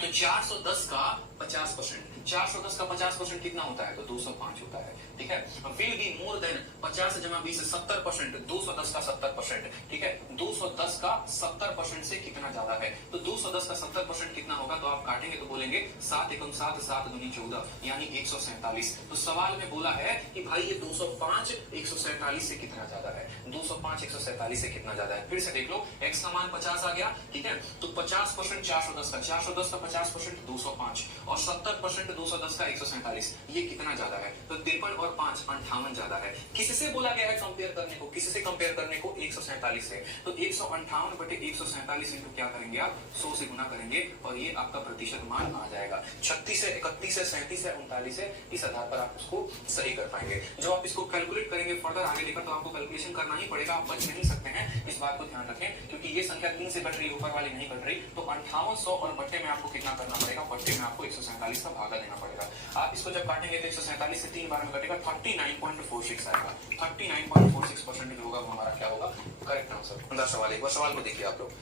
तो 410 का 50%, 410 का 50% कितना होता है, तो 205 होता है, ठीक है। विल बी मोर देन 50 जमा 20 70%, 210 का 70%, ठीक है। 210 का 70% से कितना ज्यादा है, तो 210 का 70% कितना होगा, तो आप काटेंगे तो बोलेंगे 7 एकम 7, 7 दूनी 14 यानी 147। तो सवाल में बोला है कि भाई ये 205 147 से कितना ज्यादा है, 205 147 से कितना ज्यादा है। फिर से देख लो, x का मान 50 आ गया, ठीक है। तो 50% 410 का 50% 205 और 70% 210 का 147, ये कितना ज्यादा है, तो 53 और 5 58 ज्यादा है। किससे बोला गया है कंपेयर करने को, किससे कंपेयर करने को, 147 से। तो 158 बटे 147 इंटू क्या करेंगे आप, 100 से गुना करेंगे और ये आपका प्रतिशत मान आ जाएगा। 36 है, 31 है, 37 है, 39 है, इस आधार पर आप उसको सही कर पाएंगे। जब आप इसको कैलकुलेट करेंगे फर्दर आगे लेकर तो आपको कैलकुलेशन करना ही पड़ेगा, आप बच नहीं सकते हैं, इस बात को ध्यान रखें। क्योंकि ये संख्या 3 से घट रही, ऊपर वाली नहीं घट रही, तो 5800 और बट्टे में आपको कितना करना पड़ेगा, बट्टे में आपको 147 का भागा देना पड़ेगा। आप इसको जब काटेंगे तो 147 से 3 बार में कटेगा, 39.46 आएगा। 39.46% जो होगा वो हमारा क्या होगा, करेक्ट आंसर। 15 सवाल, एक बार सवाल को देखिए आप लोग,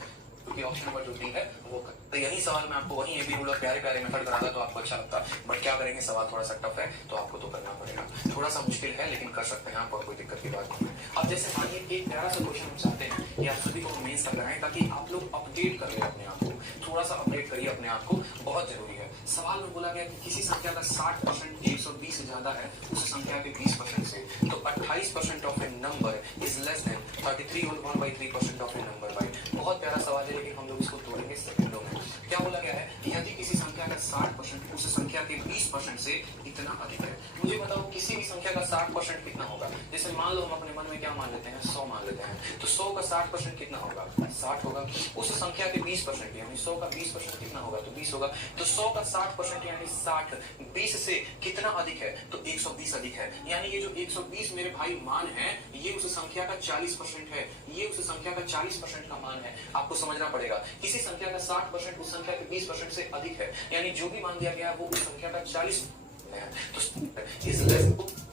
क्योंकि ऑप्शन नंबर जो 3 है वो तो यही सवाल में आपको वही एबी रूलर प्यारे प्यारे मेथड कराता तो आपको अच्छा लगता, बट क्या करेंगे, सवाल थोड़ा सा टफ है तो आपको तो करना पड़ेगा। थोड़ा सा मुश्किल है लेकिन कर सकते हैं आप, और कोई दिक्कत की बात नहीं है। अब जैसे मानिए एक प्यारा सा क्वेश्चन हम चाहते हैं कि आप सभी को मेंस लगाएं ताकि आप लोग अपडेट कर ले अपने आप को, थोड़ा सा अपडेट करिए अपने आप को, बहुत जरूरी है। सवाल में बोला गया कि किसी संख्या का 60% 120 से ज्यादा है उस संख्या के 20% से, तो 28% of a number is less than 33 whole 1/3% of a number by. बहुत प्यारा सवाल है लेकिन हम लोग इसको तोड़ेंगे सेकंडों में। क्या बोला गया है, यदि किसी संख्या का 60% उस संख्या के 20% से इतना अधिक है। मुझे बताओ किसी भी संख्या का 60% कितना होगा, जैसे मान लो हम अपने मन में क्या मान लेते हैं, 100 मान लेते हैं, तो 100 का 60% कितना होगा, 60 होगा। उस संख्या के 20% यानी 100 का 20% कितना होगा, तो 20 होगा। तो 100 का 60% यानी 60, 20 से कितना अधिक है, तो 120 अधिक है। यानी ये जो 120 मेरे भाई मान है, ये उस संख्या का 40% है, ये उस संख्या का 40% का मान है। आपको समझना पड़ेगा, किसी संख्या का 60% उस संख्या के 20% से अधिक है, यानी जो भी मान दिया गया है वो उस संख्या का 40 है। तो इस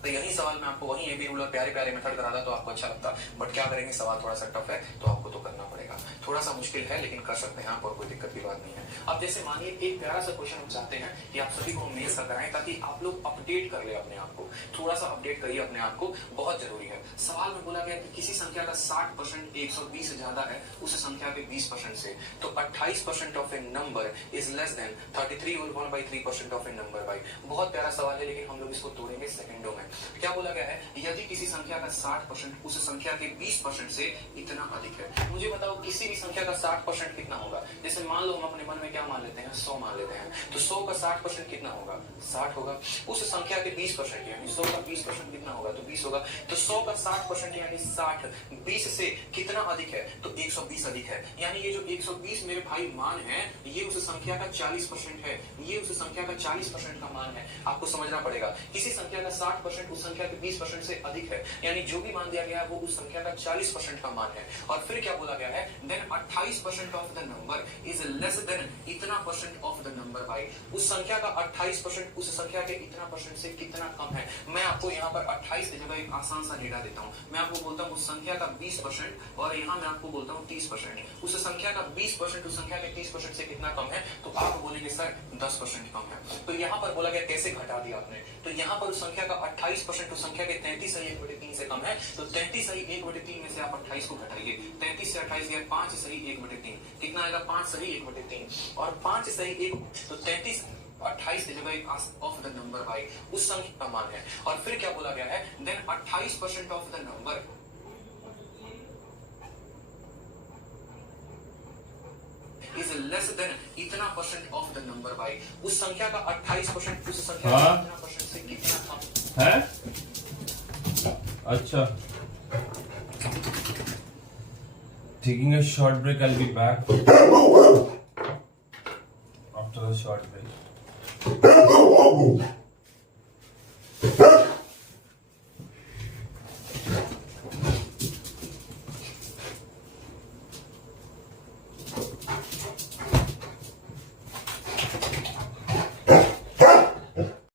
तो यही सवाल में आपको वही एबी रूलर प्यारे प्यारे मेथड कराता तो आपको अच्छा लगता, बट क्या करेंगे, सवाल थोड़ा सा टफ है तो आपको तो करना पड़ेगा। थोड़ा सा मुश्किल है लेकिन कर सकते हैं आप, और कोई दिक्कत की बात नहीं है। अब जैसे मानिए एक प्यारा सा क्वेश्चन हम चाहते हैं कि आप सभी को मेल सा कराएं ताकि आप लोग अपडेट कर ले अपने आप को, थोड़ा सा अपडेट करिए अपने आप को, बहुत जरूरी है। सवाल में बोला गया कि किसी संख्या का 60% 120 से ज्यादा है उस संख्या के 20% से, तो 28% of a number is less than 33 whole 1/3% of a number by. बहुत प्यारा सवाल है लेकिन हम लोग इसको तोड़ेंगे सेकंडों में। क्या बोला गया है, यदि किसी संख्या का 60% उस संख्या के 20% से इतना अधिक है। मुझे बताओ किसी भी संख्या का 60% कितना होगा, जैसे मान लो हम अपने मन में क्या मान लेते हैं, 100 मान लेते हैं, तो 100 का 60% कितना होगा, 60 होगा। उस संख्या के 20% यानी 100 का 20% कितना होगा, तो 20 होगा। तो 100 का 60% यानी 60, 20 से कितना अधिक है, तो 120 अधिक है। यानी ये जो 120 मेरे भाई मान है, ये उस संख्या का 40% है, ये उस संख्या का 40% का मान है। आपको समझना पड़ेगा, किसी संख्या का 60% 28% उस संख्या के 20% से अधिक है, यानी जो भी मान दिया गया है वो उस संख्या का 40% का मान है। और फिर क्या बोला गया है, then 28% of the number is less than इतना percent of the number by, उस संख्या का 28% उस संख्या के इतना परसेंट से कितना कम है। मैं आपको यहाँ पर 28 की जगह एक आसान सा डेटा देता हूँ। मैं आपको बोलता हूँ उस संख्या का 20% और यहाँ मैं आपको बोलता हूँ 30%। उस संख्या का 20% उस संख्या के 30% से कितना कम है, तो आप बोलेंगे सर 10% कम है। तो यहाँ पर बोला गया कैसे घटा दिया आपने, तो यहाँ पर उस संख्या का 28% उस संख्या के 33 सही 1/3 से कम है, तो 33 सही 1/3 में से आप 28 को घटाइए। 33 से 28 गया 5 सही 1/3, कितना आएगा 5 सही 1/3 और 5 सही 1, तो 33 28 की जगह ऑफ द नंबर बाई उस संख्या का मान है। और फिर क्या बोला गया है, then 28% of the number is less than इतना percent of the number by, उस संख्या का 28% उस संख्या का इतना परसेंट से कितना कम है। अच्छा, taking a short break, I'll be back after a short break.